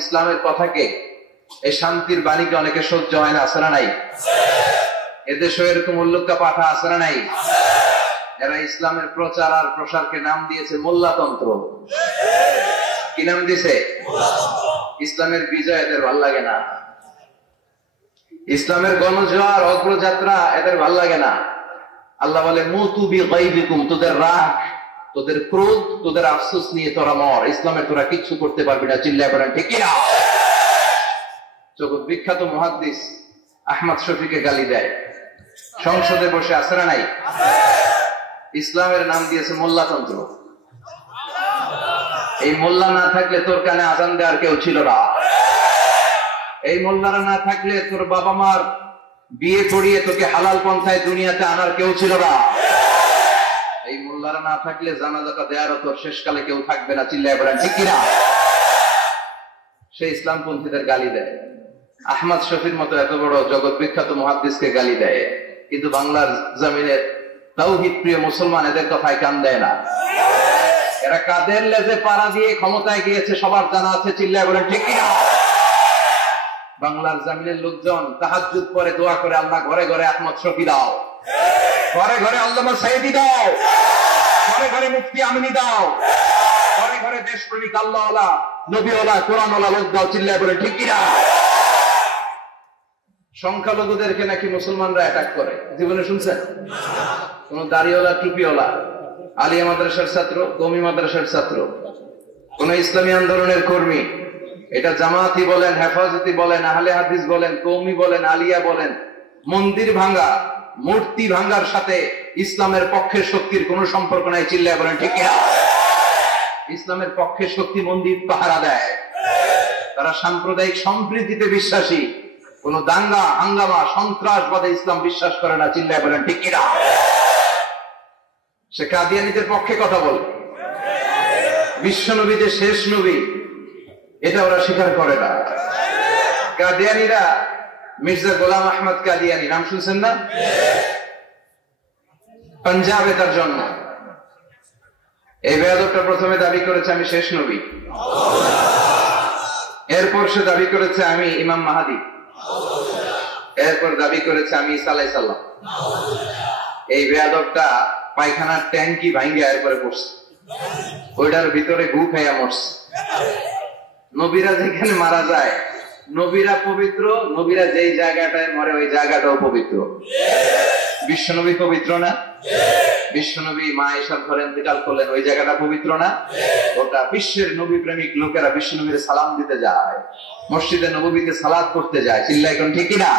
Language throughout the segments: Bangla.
ইসলামের কথাকে, এই শান্তির বাণীকে অনেকে সহ্য হয় না, আছে না নাই? এদেশে এরকম উল্লুকা পাঠা আছে না নাই? এরা ইসলামের প্রচার আর প্রসারকে নাম দিয়েছে মোল্লাতন্ত্র। কি নাম দিছে? ইসলামের বিজয় এদের ভাল লাগে না, ইসলামের গণজোয়ার অগ্রযাত্রা এদের ভাল লাগে না। আল্লাহ বলে মুতু বিগাইবিকুম, তোদের রাগ, তোদের ক্রোধ, তোদের আফসোস নিয়ে তোরা মর, ইসলামের তোরা কিচ্ছু করতে পারবি না। চিল্লায় বলেন ঠিক কিনা? জগৎ বিখ্যাত মুহাদ্দিস আহমদ শফিকে গালি দেয়, সংসদে বসে, আছে না নাই? ইসলামের নাম দিয়েছে মোল্লাতন্ত্র। এই মোল্লা না থাকলে তোর কানে আজান দেওয়ার কেউ ছিল না, এই মোল্লারা না থাকলে তোর বাবা মার বিয়ে পড়িয়ে তোকে হালাল পন্থায় দুনিয়াতে আনার কেউ ছিল না, এই মোল্লারা না থাকলে জানাজাটা দেওয়ারও তোর শেষকালে কেউ থাকবে না। চিল্লায় বলেন ঠিক কিনা? সে ইসলামপন্থীদের গালি দেয়, আহমদ শফির মতো এত বড় জগৎ বিখ্যাত মুহাদ্দিসকে গালি দেয়, কিন্তু বাংলার জমিনের তাওহীদ প্রিয় মুসলমান এদের কথায় কান দেয় না। এরা কাদের লেজে পাড়া দিয়ে ক্ষমতায় গিয়েছে সবার জানা আছে। চিল্লায় বলেন ঠিক কিনা? বাংলার জমিনের লোকজন তাহাজ্জুদ পরে দোয়া করে, আল্লাহ ঘরে ঘরে আহমদ শফি দাও, ঘরে ঘরে আল্লামা সাইদি দাও, ঘরে ঘরে মুফতি আমিনী দাও, ঘরে ঘরে দেশপ্রেমিক আল্লাহওয়ালা, নবীওয়ালা, কোরআনওয়ালা লোক দাও। চিল্লায় বলেন ঠিক কিনা? সংখ্যালঘুদেরকে নাকি মুসলমানরা অ্যাটাক করে, জীবনে শুনছেন? কোন দাড়িওয়ালা, টুপিওয়ালা, আলিয়া মাদ্রাসার ছাত্র, কওমি মাদ্রাসার ছাত্র, কোন ইসলামী আন্দোলনের কর্মী, এটা জামাতি বলেন, হেফাজতি বলেন, আহলে হাদিস বলেন, কওমি বলেন, আলিয়া বলেন, মন্দির ভাঙ্গা, মূর্তি ভাঙ্গার সাথে ইসলামের পক্ষের শক্তির কোন সম্পর্ক নাই। চিল্লায় বলেন ঠিক কিনা? ইসলামের পক্ষের শক্তি মন্দির পাহারা দেয়, তারা সাম্প্রদায়িক সম্প্রীতিতে বিশ্বাসী, কোন দাঙ্গা হাঙ্গামা সন্ত্রাসবাদে ইসলাম বিশ্বাস করে না। চিল্লায় বলেন ঠিক কিনা? সে কাদিয়ানীদের পক্ষে কথা বলে, বিশ্বনবী যে শেষ নবী এটা ওরা স্বীকার করে না। কাদিয়ানীরা মির্জা গোলাম আহমদ কাদিয়ানী নাম শুনছেন না? পাঞ্জাবে তার জন্ম। এই বেয়াদবটা প্রথমে দাবি করেছে আমি শেষ নবী, এরপর সে দাবি করেছে আমি ইমাম মাহাদি, এরপর দাবি করেছে আমি ঈসা আলাইহিস সালাম। এই বেয়াদবটা পায়খানার ট্যাঙ্কি ভাঙ্গা এরপরে পড়ছে, ওইটার ভিতরে গু খাইয়া মরছে। নবীরা যেখানে মারা যায়, নবীরা পবিত্র, নবীরা যেই জায়গাটায় মরে ওই জায়গাটাও পবিত্র। বিশ্বনবী পবিত্র না? বিশ্বনবী মা আয়েশার ঘরে ইন্তেকাল করলেন, ওই জায়গাটা পবিত্র না? গোটা বিশ্বের নবী প্রেমিক লোকেরা বিশ্বনবীর সালাম দিতে যায়, মসজিদে নববীতে সালাত করতে যায়। চিল্লায় কোন ঠিক না?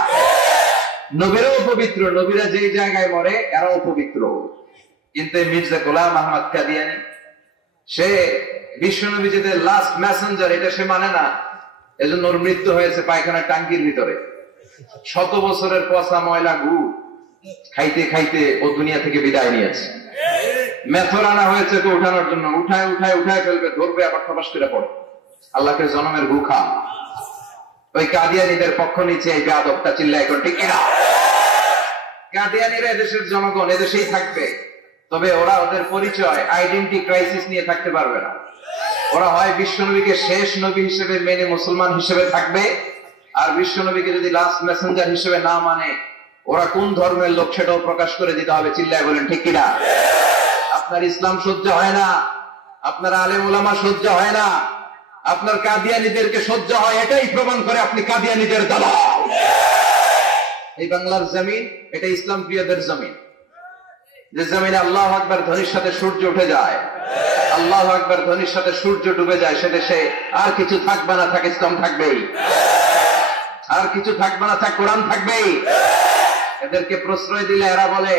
নবীরাও পবিত্র, নবীরা যেই জায়গায় মরে এরাও পবিত্র। কিন্তু মির্জা গোলাম আহমদ কাদিয়ানী সে বিশ্বনবী যে লাস্ট মেসেঞ্জার এটা সে মানে না, এজন্য ওর মৃত্যু হয়েছে পায়খানার টাঙ্কির ভিতরে। 100 বছরের পচা ময়লা গু খাইতে খাইতে ও দুনিয়া থেকে বিদায় নিয়েছে। মেথর আনা হয়েছে ওকে উঠানোর জন্য, উঠায় উঠায় উঠায় ফেলবে, ধরবে, আবার খপাস করে পড়ে। আল্লাহকে জনমের গু খা। ওই কাদিয়ানীদের পক্ষ নিচ্ছে এই বেয়াদবটা। চিল্লায় কোন ঠিক কিনা? কাদিয়ানীরা এদেশের জনগণ, এদেশেই থাকবে, তবে ওরা ওদের পরিচয় আইডেন্টি ক্রাইসিস নিয়ে থাকতে পারবে না। ওরা হয় বিশ্বনবীকে শেষ নবী হিসেবে মেনে মুসলমান হিসেবে থাকবে, আর বিশ্বনবীকে যদি লাস্ট মেসেঞ্জার হিসেবে না মানে ওরা কোন ধর্মের লোক সেটাও প্রকাশ করে দিতে হবে। চিল্লায় বলেন ঠিক কিনা? আপনার ইসলাম সহ্য হয় না, আপনার আলেম ওলামা সহ্য হয় না, আপনার কাদিয়ানীদেরকে সহ্য হয়, এটাই প্রমাণ করে আপনি কাদিয়ানীদের দালাল। এই বাংলার জমিন এটা ইসলাম প্রিয়দের জমিন, যে জমিনে আল্লাহু আকবার ধ্বনির সাথে সূর্য উঠে যায়, আল্লাহু আকবার ধ্বনির সাথে সূর্য ডুবে যায়, সে দেশে আর কিছু থাকবে না থাক ইসলাম থাকবেই, আর কিছু থাকবে না থাক কোরআন থাকবেই। এদেরকে প্রশ্রয় দিলে এরা বলে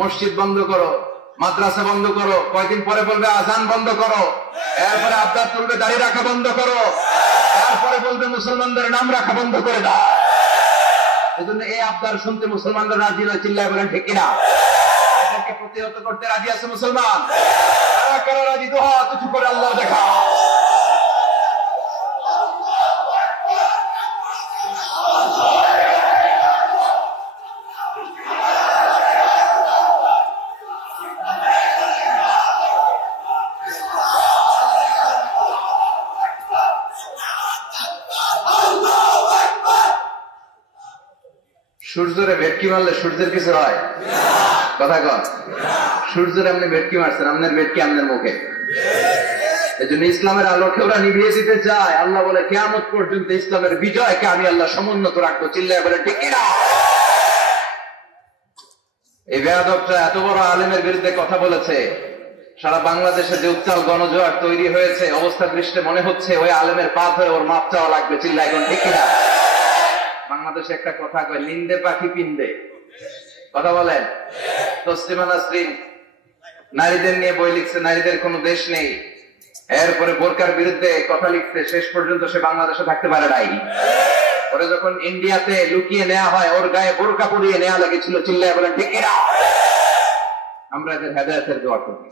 মসজিদ বন্ধ করো, মাদ্রাসা বন্ধ করো, কয়দিন পরে বলবে আজান বন্ধ করো, এরপরে আবদার তুলবে দাড়ি রাখা বন্ধ করো, তারপরে বলবে মুসলমানদের নাম রাখা বন্ধ করে দাও। এজন্য এই আবদার শুনতে মুসলমানরা রাজি নয়। চিল্লায় বলেন ঠিক কিনা? এদেরকে প্রতিহত করতে রাজি আছে মুসলমান? কারা কারা রাজি? দোয়া কিছু করে আল্লাহ দেখা। সূর্যরে ভেটকি মারলে সূর্যের কিছু হয়? কথা কন। সূর্যের আপনি ভেটকি মারছেন, আপনার ভেটকি আপনার মুখে। এই জন্য ইসলামের আলোকে ওরা নিভিয়ে দিতে চায়। আল্লাহ বলে কিয়ামত পর্যন্ত ইসলামের বিজয়কে আমি আল্লাহ সমুন্নত রাখবো। চিল্লায় বলে ঠিক কিনা? এই বেয়াদবটা এত বড় আলেমের বিরুদ্ধে কথা বলেছে, সারা বাংলাদেশে যে উত্তাল গণজোয়ার তৈরি হয়েছে, অবস্থা দৃষ্টে মনে হচ্ছে ওই আলেমের পা ধরে ওর মাপ চাওয়া লাগবে। চিল্লায় এখন ঠিক কিনা? বাংলাদেশে একটা কথা কয়, নিন্দে পাখি পিন্দে। কথা বলেন। তসলিমা নাসরিন নারীদের নিয়ে বই লিখছে, নারীদের কোনো দেশ নেই। এরপরে বোরকার বিরুদ্ধে কথা লিখছে, শেষ পর্যন্ত সে বাংলাদেশে থাকতে পারে নাই। ওরে যখন ইন্ডিয়াতে লুকিয়ে নেওয়া হয়, ওর গায়ে বোরকা পরিয়ে নেওয়া লেগেছিল। চিল্লায় বলেন ঠিক কিনা? আমরা এদের হেদায়েতের দোয়া করি।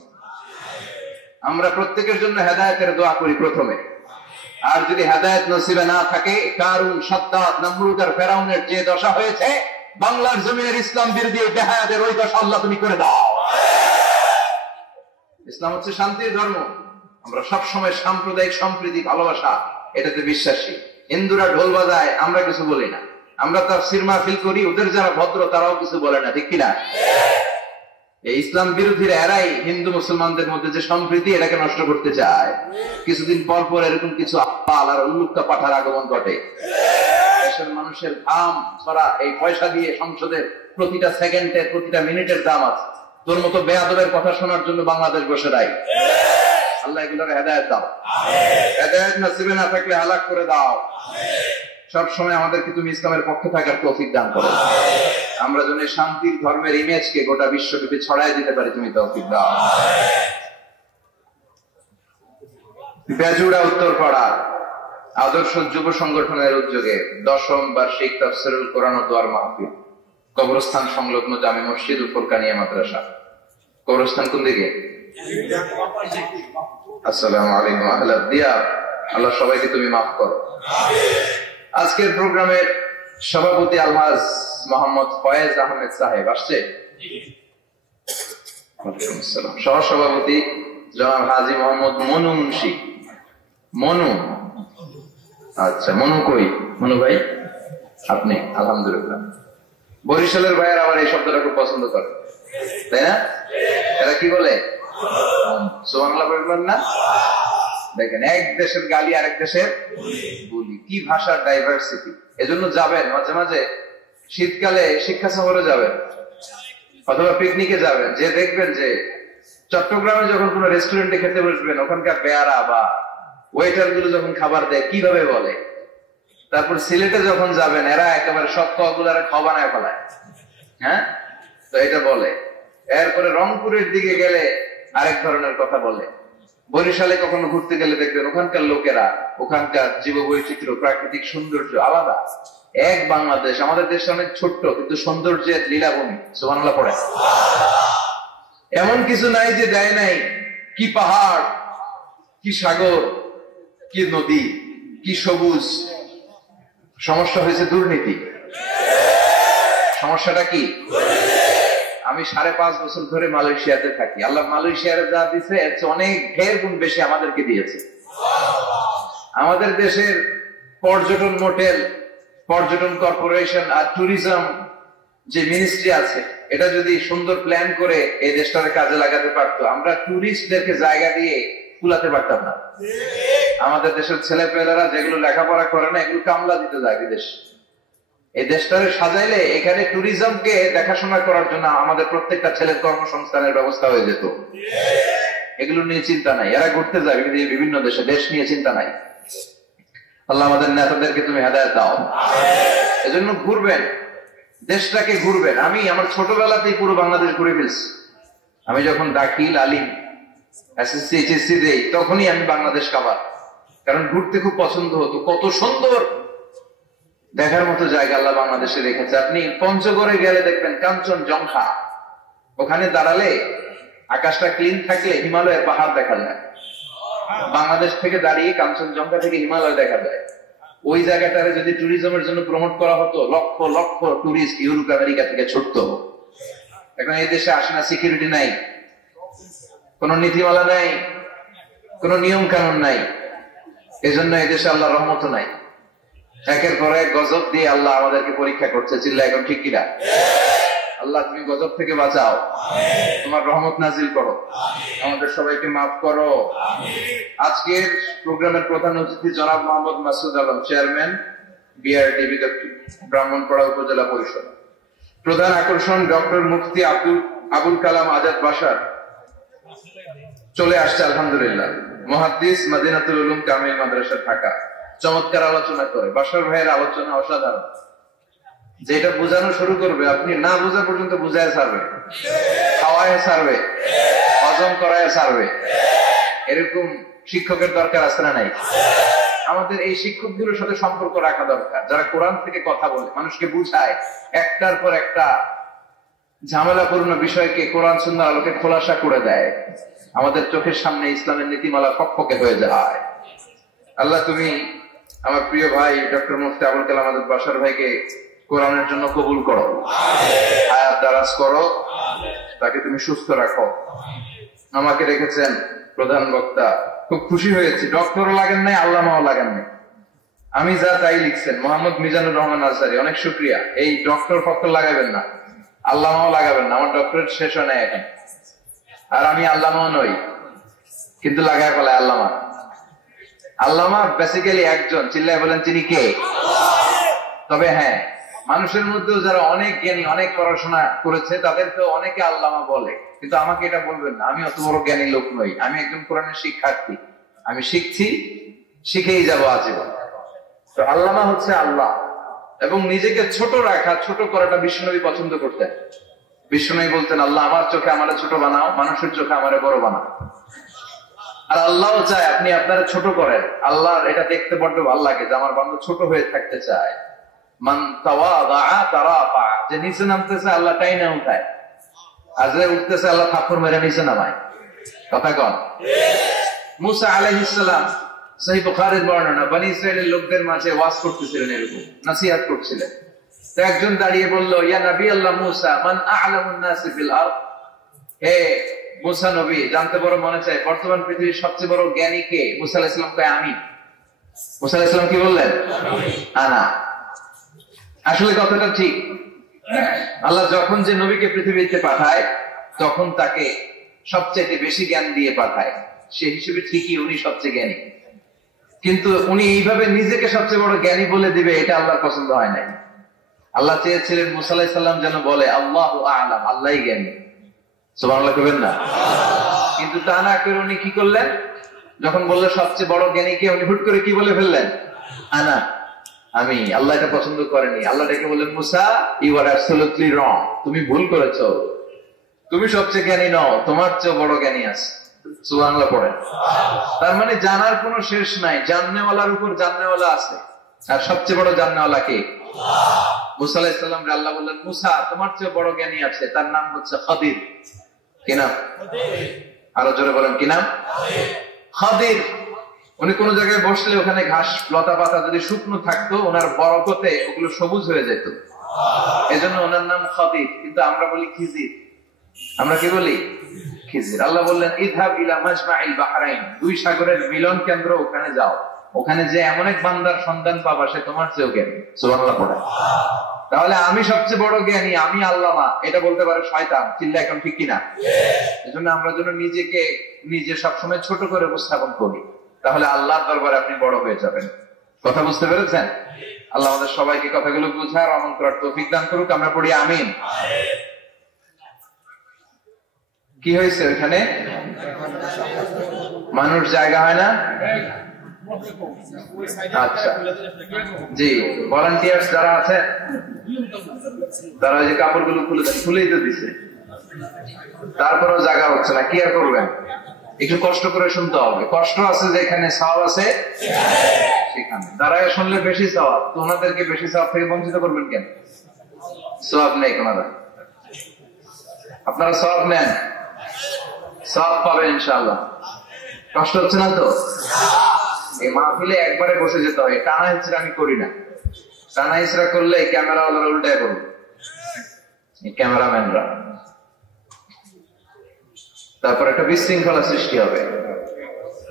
আমরা প্রত্যেকের জন্য হেদায়েতের দোয়া করি প্রথমে। আর যদি হেদায়েত নসিবে না থাকে, কারুন, সাদ্দাত, নমরুদ আর ফেরাউনের যে দশা হয়েছে, বাংলার জমিনের ইসলাম বিরোধী বেহায়াদের ওই দশা আল্লাহ তুমি করে দাও। ইসলাম হচ্ছে শান্তির ধর্ম। আমরা সবসময় সাম্প্রদায়িক সম্প্রীতি, ভালোবাসা এটাতে বিশ্বাসী। হিন্দুরা ঢোল বাজায়, আমরা কিছু বলি না। আমরা তার সিরমা ফিল করি, ওদের যারা ভদ্র তারাও কিছু বলে না। ঠিক কিনা? এই ইসলাম বিরোধীরা এরাই হিন্দু মুসলমানদের মধ্যে যে সম্প্রীতি, এটাকে নষ্ট করতে চায়। কিছুদিন পর পর এরকম কিছু আপাল আর উল্লুক্কা পাঠার আগমন ঘটে। দেশের মানুষের ঘাম ছড়া এই পয়সা দিয়ে সংসদের প্রতিটা সেকেন্ডের, প্রতিটা মিনিটের দাম আছে। তোর মতো বেয়াদবের কথা শোনার জন্য বাংলাদেশ বসে নাই। আল্লাহ এগুলোর হেদায়েত দাও। হেদায়েত নসিবে না থাকলে হালাক করে দাও। সব সময় আমাদেরকে তুমি ইসলামের পক্ষে থাকার তৌফিক দান করো। আমরা যেন শান্তির ধর্মের ইমেজকে গোটা বিশ্বব্যাপী ছড়াই দিতে পারি, তুমি তৌফিক দাও। বেজুড়া উত্তরপাড়া আদর্শ যুব সংগঠনের উদ্যোগে 10ম বার্ষিক তাফসীরুল কোরআন ও দোয়ার মাহফিল, কবরস্থান সংলগ্ন জামে মসজিদ ও ফুরকানিয়া মাদ্রাসা। কবরস্থান কোন দিকে? আসসালামু আলাইকুম আহলা দিয়া। আল্লাহ সবাইকে তুমি মাফ করো। আজকের প্রোগ্রামের সভাপতি আলহাজ মোহাম্মদ ফয়েজ আহমেদ সাহেব আসছে। সহসভাপতি জনাব হাজী মোহাম্মদ মনু মুন্সি। মনু, আচ্ছা মনু কই? মনু ভাই আপনি? আলহামদুলিল্লাহ। বরিশালের ভাইয়ের আবার এই শব্দটা খুব পছন্দ করে, তাই না? এরা কি বলে? সুবহানাল্লাহ বলবেন না? দেখেন, এক দেশের গালি আরেক দেশের বলি, কি ভাষার ডাইভার্সিটি। এজন্য যাবেন মাঝে মাঝে, শীতকালে শিক্ষা সফরে যাবেন অথবা পিকনিকে যাবেন, যে দেখবেন যে চট্টগ্রামে যখন কোন রেস্টুরেন্টে খেতে বসবেন, ওখানকার বেয়ারা বা ওয়েটার গুলো যখন খাবার দেয় কিভাবে বলে। তারপর সিলেটে যখন যাবেন, এরা একেবারে সব খাওয়াগুলার খাওয়া বানায় ফেলায়। হ্যাঁ, তো এটা বলে। এরপরে রংপুরের দিকে গেলে আরেক ধরনের কথা বলে। বরিশালে কখনো ঘুরতে গেলে দেখবেন ওখানকার লোকেরা, ওখানকার জীববৈচিত্র্য, প্রাকৃতিক সৌন্দর্য আলাদা। এক বাংলাদেশ, আমাদের দেশ অনেক ছোট্ট, কিন্তু সৌন্দর্যের লীলাভূমি। সুবহানাল্লাহ পড়ে। এমন কিছু নাই যে দেয় নাই। কি পাহাড়, কি সাগর, কি নদী, কি সবুজ। সমস্যা হয়েছে দুর্নীতি। সমস্যাটা কি? আমি 5.5 বছর ধরে মালয়েশিয়াতে থাকি। আল্লাহ মালয়েশিয়ার যা দিচ্ছে এর চেয়ে অনেক ঢের গুণ বেশি আমাদেরকে দিয়েছে। আমাদের দেশের পর্যটন মোটেল, পর্যটন কর্পোরেশন আর ট্যুরিজম যে মিনিস্ট্রি আছে, এটা যদি সুন্দর প্ল্যান করে এই দেশটাকে কাজে লাগাতে পারতো, আমরা ট্যুরিস্টদেরকে জায়গা দিয়ে কুলাতে পারতাম না। আমাদের দেশের ছেলে পেলেরা যেগুলো লেখাপড়া করে না, এগুলো কামলা দিতে যায় বিদেশ। এই দেশটাকে সাজাইলে এখানে ট্যুরিজমকে দেখাশোনা করার জন্য আমাদের প্রত্যেকটা ছেলের কর্মসংস্থানের ব্যবস্থা হয়ে যেত। এগুলো নিয়ে চিন্তা নাই। এরা ঘুরতে যায় বিভিন্ন দেশে, দেশ নিয়ে চিন্তা নাই। আল্লাহ আমাদের নেতাদেরকে তুমি হেদায়েত দাও। এজন্য ঘুরবেন, দেশটাকে ঘুরবেন। আমি আমার ছোটবেলাতেই পুরো বাংলাদেশ ঘুরে ফেলছি। আমি যখন দাখিল, আলিম, এসএসসি, এইচএসসি দেই, তখনই আমি বাংলাদেশ কাবার। কারণ ঘুরতে খুব পছন্দ হতো। কত সুন্দর দেখার মতো জায়গা আল্লাহ বাংলাদেশে রেখেছে। আপনি পঞ্চগড়ে গেলে দেখবেন কাঞ্চনজঙ্ঘা, ওখানে দাঁড়ালে আকাশটা ক্লিন থাকলে হিমালয়ের পাহাড় দেখা যায়। বাংলাদেশ থেকে দাঁড়িয়ে কাঞ্চনজঙ্ঘা থেকে হিমালয় দেখা যায়। ওই জায়গাটারে যদি ট্যুরিজমের জন্য প্রমোট করা হতো, lakh lakh tourist Europe America থেকে ছুটতো। এখন এই দেশে আসে না, সিকিউরিটি নাই, কোন নীতিমালা নাই, কোন নিয়ম কানুন নাই। এজন্য এই দেশে আল্লাহর রহমত নাই। একের পর এক গজব দিয়ে আল্লাহ আমাদেরকে পরীক্ষা করছে, চিল্লা এখন ঠিক কিনা? আল্লাহ তুমি গজব থেকে বাঁচাও, তোমার রহমত নাজিল করো, আমাদের সবাইকে মাফ করো। আজকের প্রোগ্রামের প্রধান অতিথি জনাব মোহাম্মদ মাসুদ আলম, চেয়ারম্যান বিআরডিবি ব্রাহ্মণপাড়া উপজেলা পরিষদ। প্রধান আকর্ষণ ডক্টর মুফতি আবুল কালাম আজাদ বাশার চলে আসছে আলহামদুলিল্লাহ। মুহাদ্দিস মদিনাতুল উলুম কামিল মাদ্রাসা ঢাকা। চমৎকার আলোচনা করে। বাশার ভাইয়ের আলোচনা অসাধারণ। যেটা বোঝানো শুরু করবে আপনি না বোঝা পর্যন্ত বুঝায় ছাড়বে, খাওয়ায় ছাড়বে, হজম করায় ছাড়বে। এরকম শিক্ষকের দরকার আছে না নাই? আমাদের এই শিক্ষকগুলোর সাথে সম্পর্ক রাখা দরকার, যারা কোরআন থেকে কথা বলে, মানুষকে বুঝায়, একটার পর একটা ঝামেলাপূর্ণ বিষয়কে কোরআন সুন্নাহর আলোকে খোলাসা করে দেয়। আমাদের চোখের সামনে ইসলামের নীতিমালা ফকফকে হয়ে যায়। আল্লাহ তুমি আমার প্রিয় ভাই ডক্টর মুফতি আবুল কালাম আজাদ বাশার ভাইকে কোরআনের জন্য কবুল করো, হায়াত দারাজ করো, তাকে তুমি সুস্থ রাখো। আমাকে রেখেছেন প্রধান বক্তা, খুব খুশি হয়েছি। ডক্টরও লাগেন নাই, আল্লামাও লাগেন নাই, আমি যা তাই লিখছেন। মোহাম্মদ মিজানুর রহমান আজহারী, অনেক শুক্রিয়া। এই ডক্টর ফক্টর লাগাবেন না, আল্লামাও লাগাবেন না, আমার ডক্টরেট শেষ হয় না এখন। আর আমি আল্লামাও নই, কিন্তু লাগায় ফেলায় আল্লামা। আল্লামা বেসিক্যালি একজন, চিল্লায় বলেন তিনি কে? তবে হ্যাঁ, মানুষের মধ্যেও যারা অনেক জ্ঞানী, অনেক পড়াশোনা করেছে, তাদেরকেও অনেকে আল্লামা বলে, কিন্তু আমাকে এটা বলবেন না, আমি অত বড় জ্ঞানী লোক নই। আমি একজন কোরআনের শিক্ষার্থী, আমি শিখছি, শিখেই যাবো আজীবন। তো আল্লামা হচ্ছে আল্লাহ। এবং নিজেকে ছোট রাখা, ছোট করাটা বিশ্বনবী পছন্দ করতেন। বিশ্বনবী বলতেন, আল্লাহ আমার চোখে আমারে ছোট বানাও, মানুষের চোখে আমারে বড় বানাও। আর আল্লাহও চায় আপনি আপনারা ছোট করেন। আল্লাহর এটা দেখতে বড্ড ভালো লাগে যে আমার বান্দা ছোট হয়ে থাকতে চায়। মান তাওয়াদা তারাফা, যে নিচে নামতেছে আল্লাহ টাইনা উঠায়, আর যে উঠতেছে আল্লাহ থাপ্পড় মেরে নিচে নামায়। কথা কন? মুসা আলাইহিস সালাম, সহিহ বুখারীর বর্ণনা, বনি ইসরাইলের লোকদের মাঝে ওয়াজ করতেছিলেন, এরকম নসিহত করছিলেন। তো একজন দাঁড়িয়ে বলল, ইয়া নবী আল্লাহ মুসা, মান আ'লামুন নাসি ফিল আরদ। হে মুসা নবী, জানতে বড় মনে চায়, বর্তমান পৃথিবীর সবচেয়ে বড় জ্ঞানী কে? মুসা আলাইহিস সালাম কয় আমি। মুসা আলাইহিস সালাম কি বললেন? আনা। আসলে কথাটা ঠিক। আল্লাহ যখন যে নবীকে পৃথিবীতে পাঠায়, তখন তাকে সবচেয়ে বেশি জ্ঞান দিয়ে পাঠায়। সে হিসেবে ঠিকই উনি সবচেয়ে জ্ঞানী, কিন্তু উনি এইভাবে নিজেকে সবচেয়ে বড় জ্ঞানী বলে দিবে, এটা আল্লাহর পছন্দ হয় নাই। আল্লাহ চেয়েছিলেন মুসা আলাইহিস সালাম যেন বলে আল্লাহু আ'লাম, আল্লাহই জ্ঞানী। সুবহানাল্লাহ কইবেন না? কিন্তু তা না করে উনি কি করলেন? যখন বললো সবচেয়ে বড় জ্ঞানী কে, উনি হুট করে কি বলে ফেললেন? আনা, আমি। আল্লাহ এটা পছন্দ করেনি। আল্লাহ ডেকে বললেন, মুসা, ইউ আর অ্যাবসলিউটলি রং, তুমি ভুল করেছো, তুমি সবচেয়ে জ্ঞানী নও, তোমার চেয়ে বড় জ্ঞানী আছে। সুবহানাল্লাহ পড়েন। তার মানে জানার কোনো শেষ নাই, জাননেওয়ালার উপর জাননেওয়ালা আছে। আর সবচেয়ে বড় জাননেওয়ালা কে? মুসা আলাইহিস সালাম রে আল্লাহ বললেন, মুসা, তোমার চেয়ে বড় জ্ঞানী আছে, তার নাম হচ্ছে খাদির। কি নাম? আরো জোরে বলেন, কি নাম? খাদির। উনি কোন জায়গায় বসলে ওখানে ঘাস লতা পাতা যদি শুকনো থাকতো, ওনার বরকতে ওগুলো সবুজ হয়ে যেত, এজন্য ওনার নাম খাদির। কিন্তু আমরা বলি খিজির। আমরা কি বলি? খিজির। আল্লাহ বললেন, ইযহাব ইলা মাজমাইল বাহরাইন, দুই সাগরের মিলন কেন্দ্র, ওখানে যাও, ওখানে যে এমন এক বান্দার সন্ধান পাবা, সে তোমার চেয়েও জ্ঞানী। সুবহানাল্লাহ পড়ে। তাহলে আমি সবচেয়ে বড় জ্ঞানী, আমি আল্লামা, এটা বলতে পারে শয়তান। চিল্লা এখন ঠিক কিনা? এজন্য আমরা যেন নিজেকে নিজে সবসময় ছোট করে উপস্থাপন করি, তাহলে আল্লাহর দরবারে আপনি বড় হয়ে যাবেন। কথা বুঝতে পেরেছেন? আল্লাহ আমাদের সবাইকে কথাগুলো বুঝার, আমল করার তৌফিক দান করুক। আমরা পড়ি আমিন। কি হয়েছে ওইখানে? মানুষ জায়গা হয় না? আচ্ছা, জি, ভলান্টিয়ার্স যারা আছে তারা ওই যে কাপড়গুলো খুলে দেন, খুলেই তো দিছে, তারপরেও জায়গা হচ্ছে না। কি আর করবেন? একটু কষ্ট করে শুনতে হবে। কষ্ট আছে যেখানে, সওয়াব আছে সেখানে। দাঁড়ায় শুনলে বেশি সওয়াব, তো ওনাদেরকে বেশি সওয়াব থেকে বঞ্চিত করবেন কেন? সওয়াব নেই কোনারা, আপনারা সওয়াব নেন, সওয়াব পাবেন ইনশাআল্লাহ। কষ্ট হচ্ছে না তো? এই মাহফিলে একবারে বসে যেতে হয়, টানা হিচড়া আমি করি না। টানা হিচড়া করলে ক্যামেরা ওয়ালারা উল্টায় করবে, ক্যামেরাম্যানরা, তারপর একটা বিশৃঙ্খলা সৃষ্টি হবে।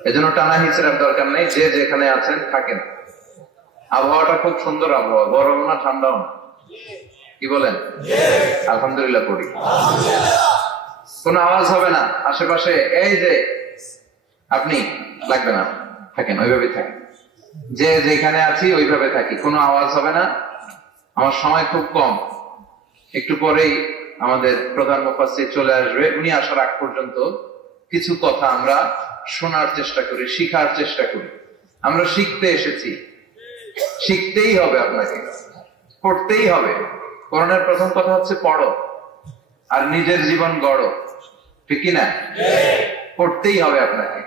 এজন্য টানা হিচড়ার দরকার নেই, যে যেখানে আছেন থাকেন। আবহাওয়াটা খুব সুন্দর আবহাওয়া, গরম না ঠান্ডাও না, কি বলেন? আলহামদুলিল্লাহ পড়ি। কোন আওয়াজ হবে না আশেপাশে, এই যে আপনি লাগবে না, থাকেন ওইভাবে থাকেন, যে যেখানে আছি ওইভাবে থাকি, কোনো আওয়াজ হবে না। আমার সময় খুব কম, একটু পরেই আমাদের প্রধান মুফাসসির চলে আসবে। উনি আসার আগ পর্যন্ত কিছু কথা আমরা শোনার চেষ্টা করি, শিখার চেষ্টা করি। আমরা শিখতে এসেছি, শিখতেই হবে, আপনাকে পড়তেই হবে। কোরআনের প্রথম কথা হচ্ছে পড়ো আর নিজের জীবন গড়ো, ঠিক কিনা? পড়তেই হবে আপনাকে,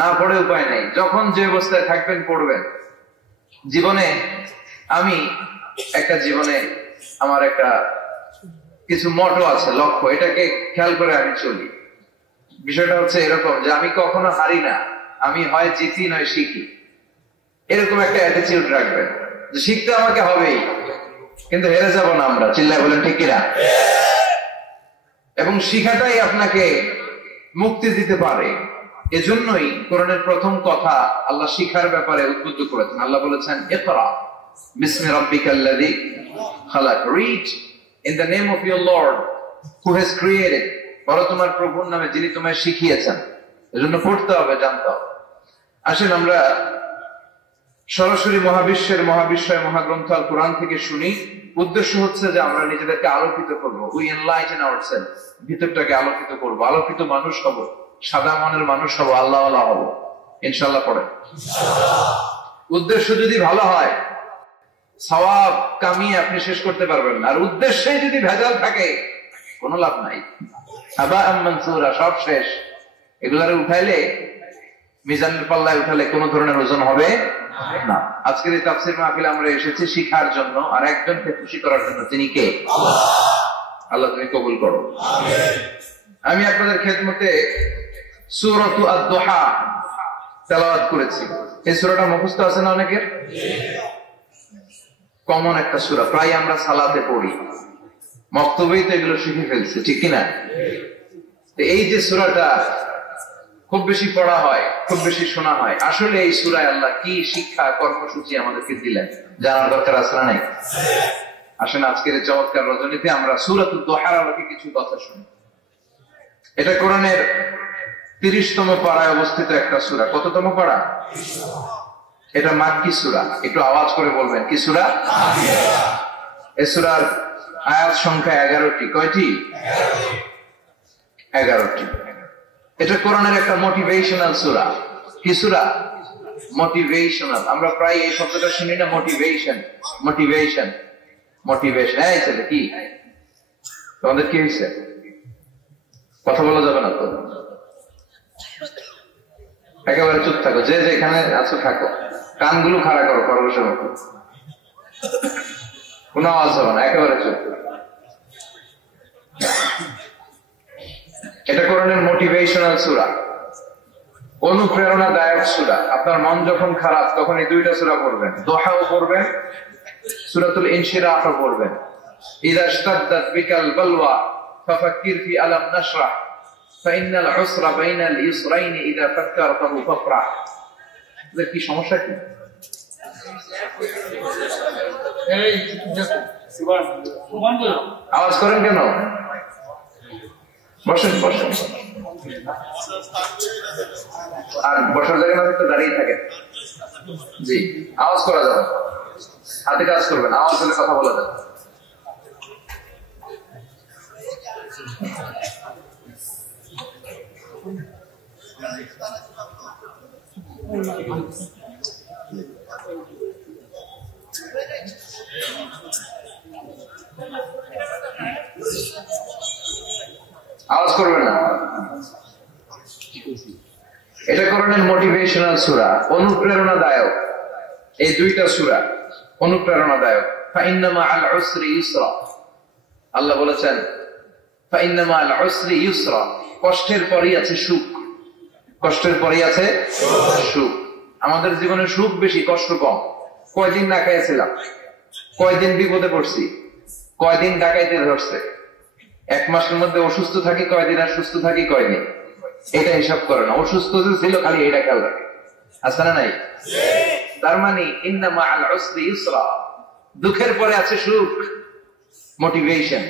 না পড়ে উপায় নেই। যখন যে অবস্থায় থাকবেন পড়বেন। জীবনে আমি আমার একটা কিছু মটো আছে, লক্ষ্য, এটাকে খেয়াল করে আমি চলি। বিষয়টা হচ্ছে এরকম যে আমি কখনো হারি না, আমি হয় জিতি নয় শিখি, এরকম একটা অ্যাটিটিউড রাখবেন যে শিখতে আমাকে হবেই, কিন্তু হেরে যাব না আমরা। চিল্লায় বলেন ঠিক কিনা? এবং শিখাটাই আপনাকে মুক্তি দিতে পারে। এজন্যই কোরআনের প্রথম কথা আল্লাহ শিখার ব্যাপারে উদ্বুদ্ধ করেছেন। আল্লাহ বলেছেন, ইকরা বিসমি রাব্বিকাল্লাযী খালাক, read in the name of your lord who has created, পড়ো তোমার প্রভুর নামে যিনি তোমায় শিখিয়েছেন। এজন্য পড়তে হবে, জানতে হবে। আসেন আমরা সরাসরি মহাবিশ্বয় মহাগ্রন্থ আল কোরআন থেকে শুনি। উদ্দেশ্য হচ্ছে যে আমরা নিজেদেরকে আলোকিত করবো, উই এনলাইটেন আওয়ারসেলফ, ভিতরটাকে আলোকিত করবো, আলোকিত মানুষ হব, সাদা মনের মানুষ হব, আল্লাহ হব ইনশাআল্লাহ। পড়ে উদ্দেশ্য যদি ভালো হয়, সওয়াব কামিয়ে আপনি শেষ করতে পারবেন না। আর উদ্দেশ্যে যদি ভেজাল থাকে, কোনো লাভ নাই, হাবাআম মানসুরা, সব শেষ। এগুলারে উঠাইলে, মিজানের পাল্লায় উঠালে কোনো ধরনের ওজন হবে না। আজকের এই তাফসীর মাহফিলে আমরা এসেছি শিখার জন্য আর একজনকে খুশি করার জন্য। তিনি কে? আল্লাহ তুমি কবুল করো। আমি আপনাদের খেদমতে সূরাতু আদ-দুহা তেলাওয়াত করেছি। এই সূরাটা মুখস্থ আছে না অনেকের? কমন একটা সূরা, প্রায় আমরা সালাতে পড়ি, মক্তবেই তো এগুলো শিখে ফেলছে, ঠিক কিনা? এই যে সূরাটা খুব বেশি পড়া হয়, খুব বেশি শোনা হয়, আসলে এই সূরায় আল্লাহ কি শিক্ষা কর্মসূচি আমাদেরকে দিলেন জানার দরকার আছে না নাই? আসেন আজকের এই চমৎকার রজনীতে আমরা সূরাতুদ দুহার আলোকে কিছু কথা শুনি। এটা কোরআনের 30তম পারায় অবস্থিত একটা সূরা। কততম পারা? এটা মাক্কি সূরা। একটু আওয়াজ করে বলবেন, কি সূরা? এই সূরার আয়াত সংখ্যা 11টি। কয়টি? 11টি। এটা কোরআনের একটা মোটিভেশনাল সূরা। কি সূরা? মোটিভেশনাল। আমরা প্রায় এই শব্দটা শুনি না, মোটিভেশন। এই ছেলে কি তোমাদের কি হয়েছে? কথা বলা যাবে না তো, একেবারে চুপ থাকো, যে যেখানে আছো থাকো, কানগুলো খাড়া করো খরগোশের মতো, কোনো আওয়াজ হবে না, একেবারে চুপ। এটা কোরআনের মোটিভেশনাল সূরা, অনুপ্রেরণাদায়ক সূরা। আপনার মন যখন খারাপ তখন এই দুইটা সূরা পড়বেন, দোহাও পড়বেন, সূরাতুল ইনশিরাহও পড়বেন। ইযা ইশতাদ্দাত বিকাল বালওয়া ফাফাক্কির ফি আলাম নাশরাহ ফাইন্নাল উসরা বাইনাল ইসরাইনি ইযা ফাক্কারতাহু ফাফরাহ। এর কি সমস্যা কি? এই সুবহানাল্লাহ, আওয়াজ করেন কেন? বসেন আর বসার জায়গা না থাকতে দাঁড়িয়ে থাকেন। জি, আওয়াজ করা যাবে, হাতে কাজ করবেন, আওয়াজ হলে কথা বলা যাবে। আওয়াজ করবেন না। এটা কোরআনের মোটিভেশনাল সূরা, অনুপ্রেরণাদায়ক। এই দুইটা সূরা অনুপ্রেরণাদায়ক। ফাইন্না মাআল উসরি ইউসরা, আল্লাহ বলেছেন ফাইন্না মাআল উসরি ইউসরা, কষ্টের পরেই আছে সুখ। কষ্টের পরেই আছে সুখ। আমাদের জীবনে সুখ বেশি, কষ্ট কম। কয়দিন না খাইছিলাম, কয়দিন বিপদে পড়ছি, কয়দিন ডাকাইতে ধরছে, এক মাসের মধ্যে অসুস্থ থাকি কয়দিন, আর সুস্থ থাকি কয়দিন, এটা হিসাব করে না। অসুস্থ যে ছিল খালি এটা খেয়াল রাখে, আছে না নাই? তার মানে ইন্না মাআল উসরি ইউসরা, দুঃখের পরে আছে সুখ, মোটিভেশন।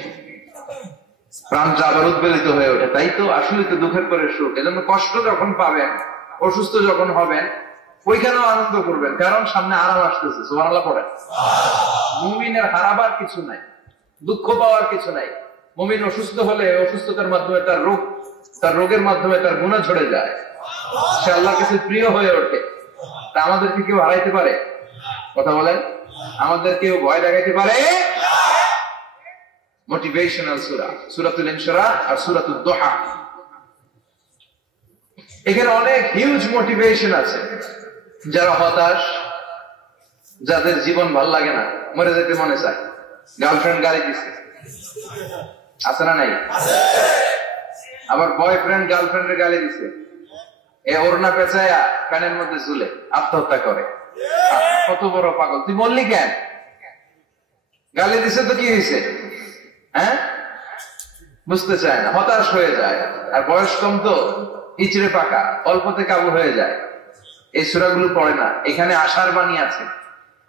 প্রাণটা আবার উদ্বেলিত হয়ে ওঠে, তাই তো আসলে তো দুঃখের পরে সুখ। এজন্য কষ্ট যখন পাবেন, অসুস্থ যখন হবেন, ওইখানেও আনন্দ করবেন, কারণ সামনে আরাম আসতেছে। সুবহানাল্লাহ পড়েন। মুমিনের হারাবার কিছু নাই, দুঃখ পাওয়ার কিছু নাই। মুমিন অসুস্থ হলে অসুস্থতার মাধ্যমে তার রোগের মাধ্যমে তার গুনাহ ঝরে যায়, সে আল্লাহর কাছে প্রিয় হয়ে ওঠে। তা আমাদেরকে কেউ হারাইতে পারে? কথা বলেন, আমাদের কেউ ভয় দেখাইতে পারে? মোটিভেশনাল সূরা, সূরাতুল ইনশিরাহ আর সূরাতুদ দুহা। এখানে অনেক হিউজ মোটিভেশন আছে। যারা হতাশ, যাদের জীবন ভাল লাগে না, মরে যেতে মনে চায়, গার্লফ্রেন্ড গালি দিচ্ছে, আছে না নাই? আবার বয়ফ্রেন্ড গার্লফ্রেন্ডের গালি দিচ্ছে, এ ওড়না পেঁচায়া ফ্যানের মধ্যে ঝুলে আত্মহত্যা করে। কত বড় পাগল! তুই বললি কেন? গালি দিছে তো কি হয়েছে? হ্যাঁ, বুঝতে চায় না, হতাশ হয়ে যায়। আর বয়স কম তো, ইচড়ে পাকা, অল্পতে কাবু হয়ে যায়। এই সূরাগুলো পড়ে না। এখানে আশার বাণী আছে।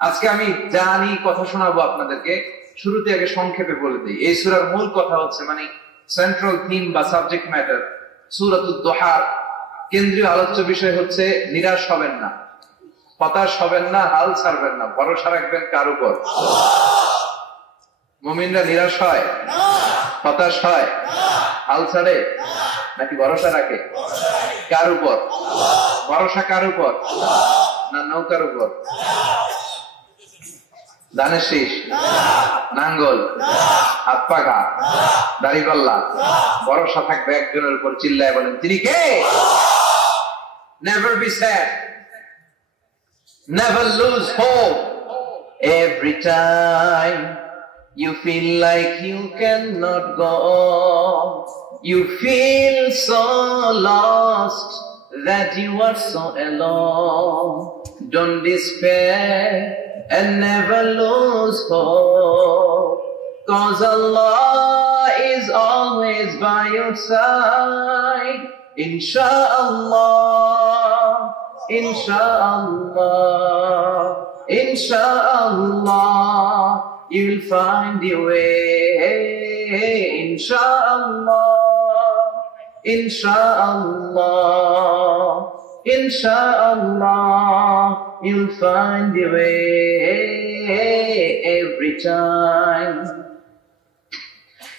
আজকে আমি জানি কথা শোনাবো আপনাদেরকে, শুরুতে আগে সংক্ষেপে বলে দিই। এই সূরার মূল কথা হচ্ছে, মানে সেন্ট্রাল থিম বা সাবজেক্ট ম্যাটার, সূরাতুদ দুহার কেন্দ্রীয় আলোচ্য বিষয় হচ্ছে নিরাশ হবেন না, হতাশ হবেন না, হাল ছাড়বেন না, ভরসা রাখবেন কার উপর? মুমিনরা নিরাশ হয়, হতাশ হয়, হাল ছাড়ে নাকি ভরসা রাখে? কার উপর ভরসা? কার উপর? না নৌকার উপর? ধানের শীষ, নাঙ্গল, হাত পাখা, দাড়িপাল্লা, ভরসা থাকবে একজনের উপর। চিল্লায় বলেন, তিনি কে? Never be sad, never lose hope. Every time you feel like you cannot go, you feel so lost that you are so alone. Don't despair and never lose hope, 'cause Allah is always by your side. Insha'Allah, Insha'Allah, Insha'Allah, you'll find your way. Insha'Allah, Insha'Allah, Insha'Allah, you'll find your way. Every time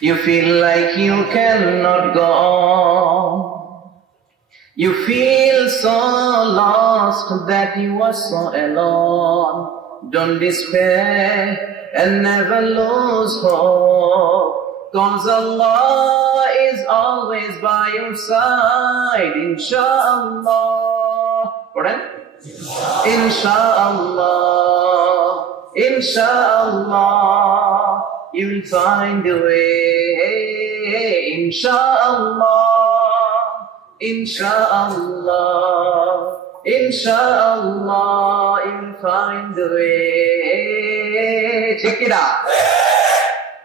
you feel like you cannot go on, you feel so lost that you are so alone. Don't despair and never lose hope, 'cause Allah is always by your side. Insha'Allah, Insha'Allah, Insha'Allah, you'll find a way. Insha'Allah, Insha'Allah, Insha'Allah, you'll find a way. Check it out.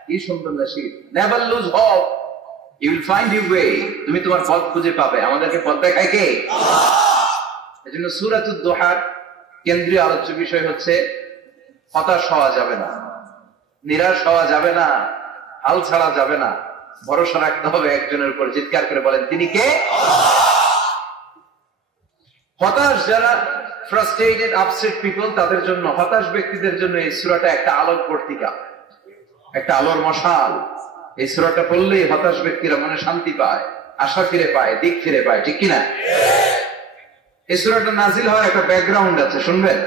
কি সুন্দর nasheed. Never lose hope, you will find your way. তুমি তোমার পথ খুঁজে পাবে। আমাদেরকে পথ দেখায় কে? এজন্য সূরাতুদ দুহার কেন্দ্রীয় আলোচ্য বিষয় হচ্ছে হতাশ হওয়া যাবে না, নিরাশ হওয়া যাবে না, হাল ছাড়া যাবে না, ভরসা রাখতে হবে একজনের উপর। চিৎকার করে বলেন, তিনি কে? হতাশ যারা, ফ্রাস্ট্রেটেড, আপসেট পিপল, তাদের জন্য, হতাশ ব্যক্তিদের জন্য এই সূরাটা একটা আলোক পত্রিকা, একটা আলোর মশাল। এই সূরাটা পড়লেই হতাশ ব্যক্তিরা মনে শান্তি পায়, আশা ফিরে পায়, দিক ফিরে পায়। ঠিক কিনা? এই সূরাটা নাজিল হওয়ার একটা ব্যাকগ্রাউন্ড আছে, শুনবেন?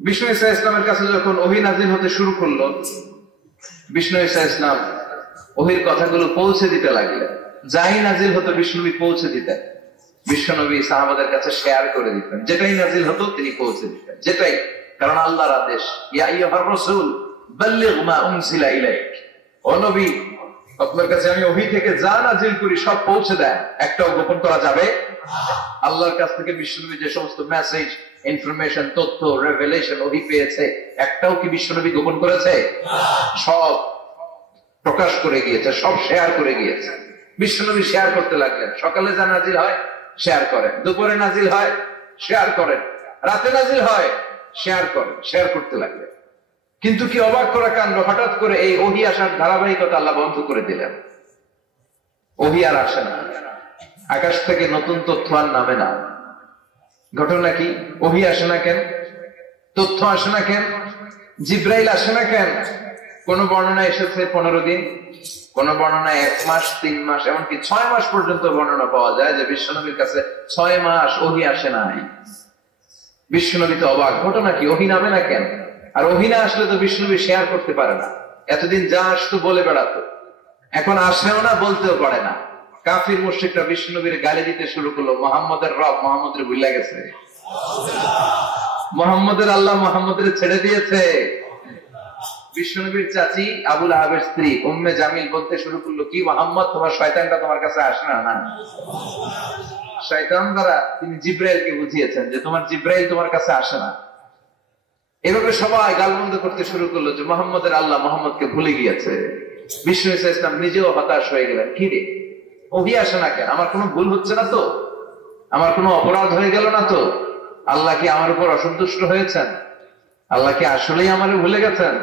বিষ্ণু ঈসা ইসলামের কাছে যখন ওহী নাজিল হতে শুরু করলো, বিষ্ণু ঈসা ইসলাম ওহীর কথাগুলো পৌঁছে দিতে লাগলেন। যাই নাজিল হতো বিষ্ণুনবী পৌঁছে দিতেন, বিশ্বনবী সাহাবাদের কাছে শেয়ার করে দিতেন। যেটাই নাজিল হতো তিনি পৌঁছে দিতেন, যেটাই, কারণ আল্লাহর আদেশ, ইয়া আইয়ুহার রাসূল বাল্লিগ মা উনজিলা ইলাইক, ও নবী আপনার কাছে আমি ওহী থেকে যা নাজিল করি সব পৌঁছে দেন, একটাও গোপন করা যাবে? আল্লাহর কাছ থেকে বিশ্বনবী যে সমস্ত মেসেজ, ইনফরমেশন, তথ্য, রেভেলেশন ওহী পেয়েছে, একটাও কি বিশ্বনবী গোপন করেছে? সব প্রকাশ করে গিয়েছে, সব শেয়ার করে গিয়েছে। বিশ্বনবী শেয়ার করতে লাগলেন। সকালে যা নাজিল হয় শেয়ার করেন, দুপুরে নাজিল হয় শেয়ার করেন, রাতে নাজিল হয়, শেয়ার করতে লাগলেন। কিন্তু কি অবাক করা কাণ্ড, হঠাৎ করে এই ওহী আসার ধারাবাহিকতা আল্লাহ বন্ধ করে দিলেন। ওহী আর আসে না, আকাশ থেকে নতুন তথ্য আর নামে না। ঘটনা কি? ওহী আসে না কেন? তথ্য আসে না কেন? জিব্রাইল আসে না কেন? কোন বর্ণনা এসেছে 15 দিন, কোন বর্ণনায় 1 মাস, 3 মাস, এমনকি 6 মাস পর্যন্ত বর্ণনা পাওয়া যায় যে বিশ্বনবীর কাছে 6 মাস ওহী আসে নাই। বিশ্বনবী তো অবাক, ঘটনা কি? ওহী নামে না কেন? আর ওহী না আসলে তো বিশ্বনবী শেয়ার করতে পারে না। এতদিন যা আসতো বলে বেড়াতো, এখন আসেও না, বলতেও পারে না। কাফির মুশরিকরা বিশ্বনবীর গালি দিতে শুরু করলো, মুহাম্মদের রব মুহাম্মদের ভুলে গেছে, মুহাম্মদের আল্লাহ মুহাম্মদের ছেড়ে দিয়েছে। বিশ্বনবীর চাচি আবুল আহাবের স্ত্রী উম্মে জামিল বলতে শুরু করলো, কি মুহাম্মদ, তোমার শয়তানটা তোমার কাছে আসে না? না, শয়তান দ্বারা তিনি জিব্রাইলকে বুঝিয়েছেন যে তোমার জিব্রাইল তোমার কাছে আসে না। এভাবে সবাই গালমন্দ করতে শুরু করলো যে মুহাম্মদের আল্লাহ মুহাম্মদকে ভুলে গিয়েছে। বিষ্ণু ইসলাম নিজেও হতাশ হয়ে গেলেন, কি রে ওহী আসে না কেন? আমার কোনো ভুল হচ্ছে না তো? আমার কোনো অপরাধ হয়ে গেল না তো? আল্লাহ কি আমার উপর অসন্তুষ্ট হয়েছেন? আল্লাহ কি আসলেই আমার ভুলে গেছেন?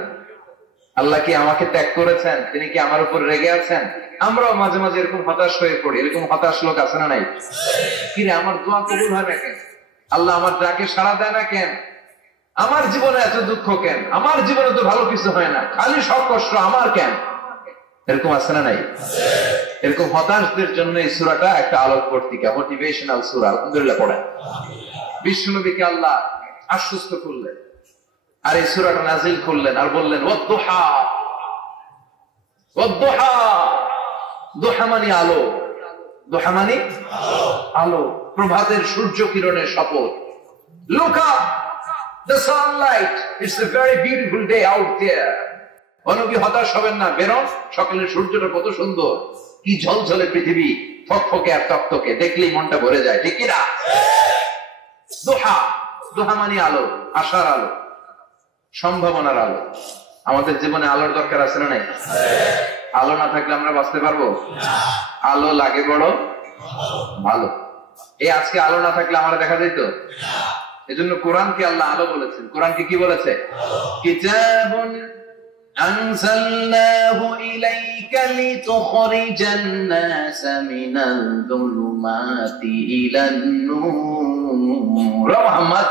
আল্লাহ কি আমাকে ত্যাগ করেছেন? তিনি কি আমার উপর রেগে আছেন? আমরাও মাঝে মাঝে এরকম হতাশ হয়ে পড়ি। এরকম হতাশ লোক আছে না নাই? কিরে আমার দোয়া কবুল হয় না কেন? আল্লাহ আমার ডাকে সাড়া দেয় না কেন? আমার জীবনে এত দুঃখ কেন? আমার জীবনে তো ভালো কিছু হয় না, খালি সব কষ্ট আমার কেন? এরকম আছে না নাই? এরকম হতাশদের জন্য এই সূরাটা একটা আলোকবর্তিকা, মোটিভেশনাল সূরা। আলহামদুলিল্লাহ পড়েন। বিশ্বনবীকে আল্লাহ আশ্বস্ত করলেন আর এই সূরাটা নাজিল করলেন আর বললেন ওয়াদ-দুহা। ওয়াদ-দুহা, দুহা মানে আলো, দুহা মানে আলো, প্রভাতের সূর্য কিরণের শপথ। Look up, the sunlight, it's a very beautiful day out there. অনবী হতাশ হবেন না, বেরোন, সকালের সূর্যটা কত সুন্দর, কি ঝলঝলে পৃথিবী, ফকফকে আর তকতকে, দেখলেই মনটা ভরে যায়, ঠিক কি না? দুহা, দুহা মানে আলো, আশার আলো, সম্ভাবনার আলো। আমাদের জীবনে আলোর দরকার আছে না নাই? আলো না থাকলে আমরা বাঁচতে পারবো? আলো লাগে বড় ভালো। এই আজকে আলো না থাকলে আমরা দেখা যেত? এজন্য কোরআনকে আল্লাহ আলো বলেছেন। কোরআনকে কি বলেছে? কিতাবুন আনজালনাহু ইলাইকা লিতুখরিজান নাসা মিনাল যুলুমাতি ইলান নূর। Muhammad,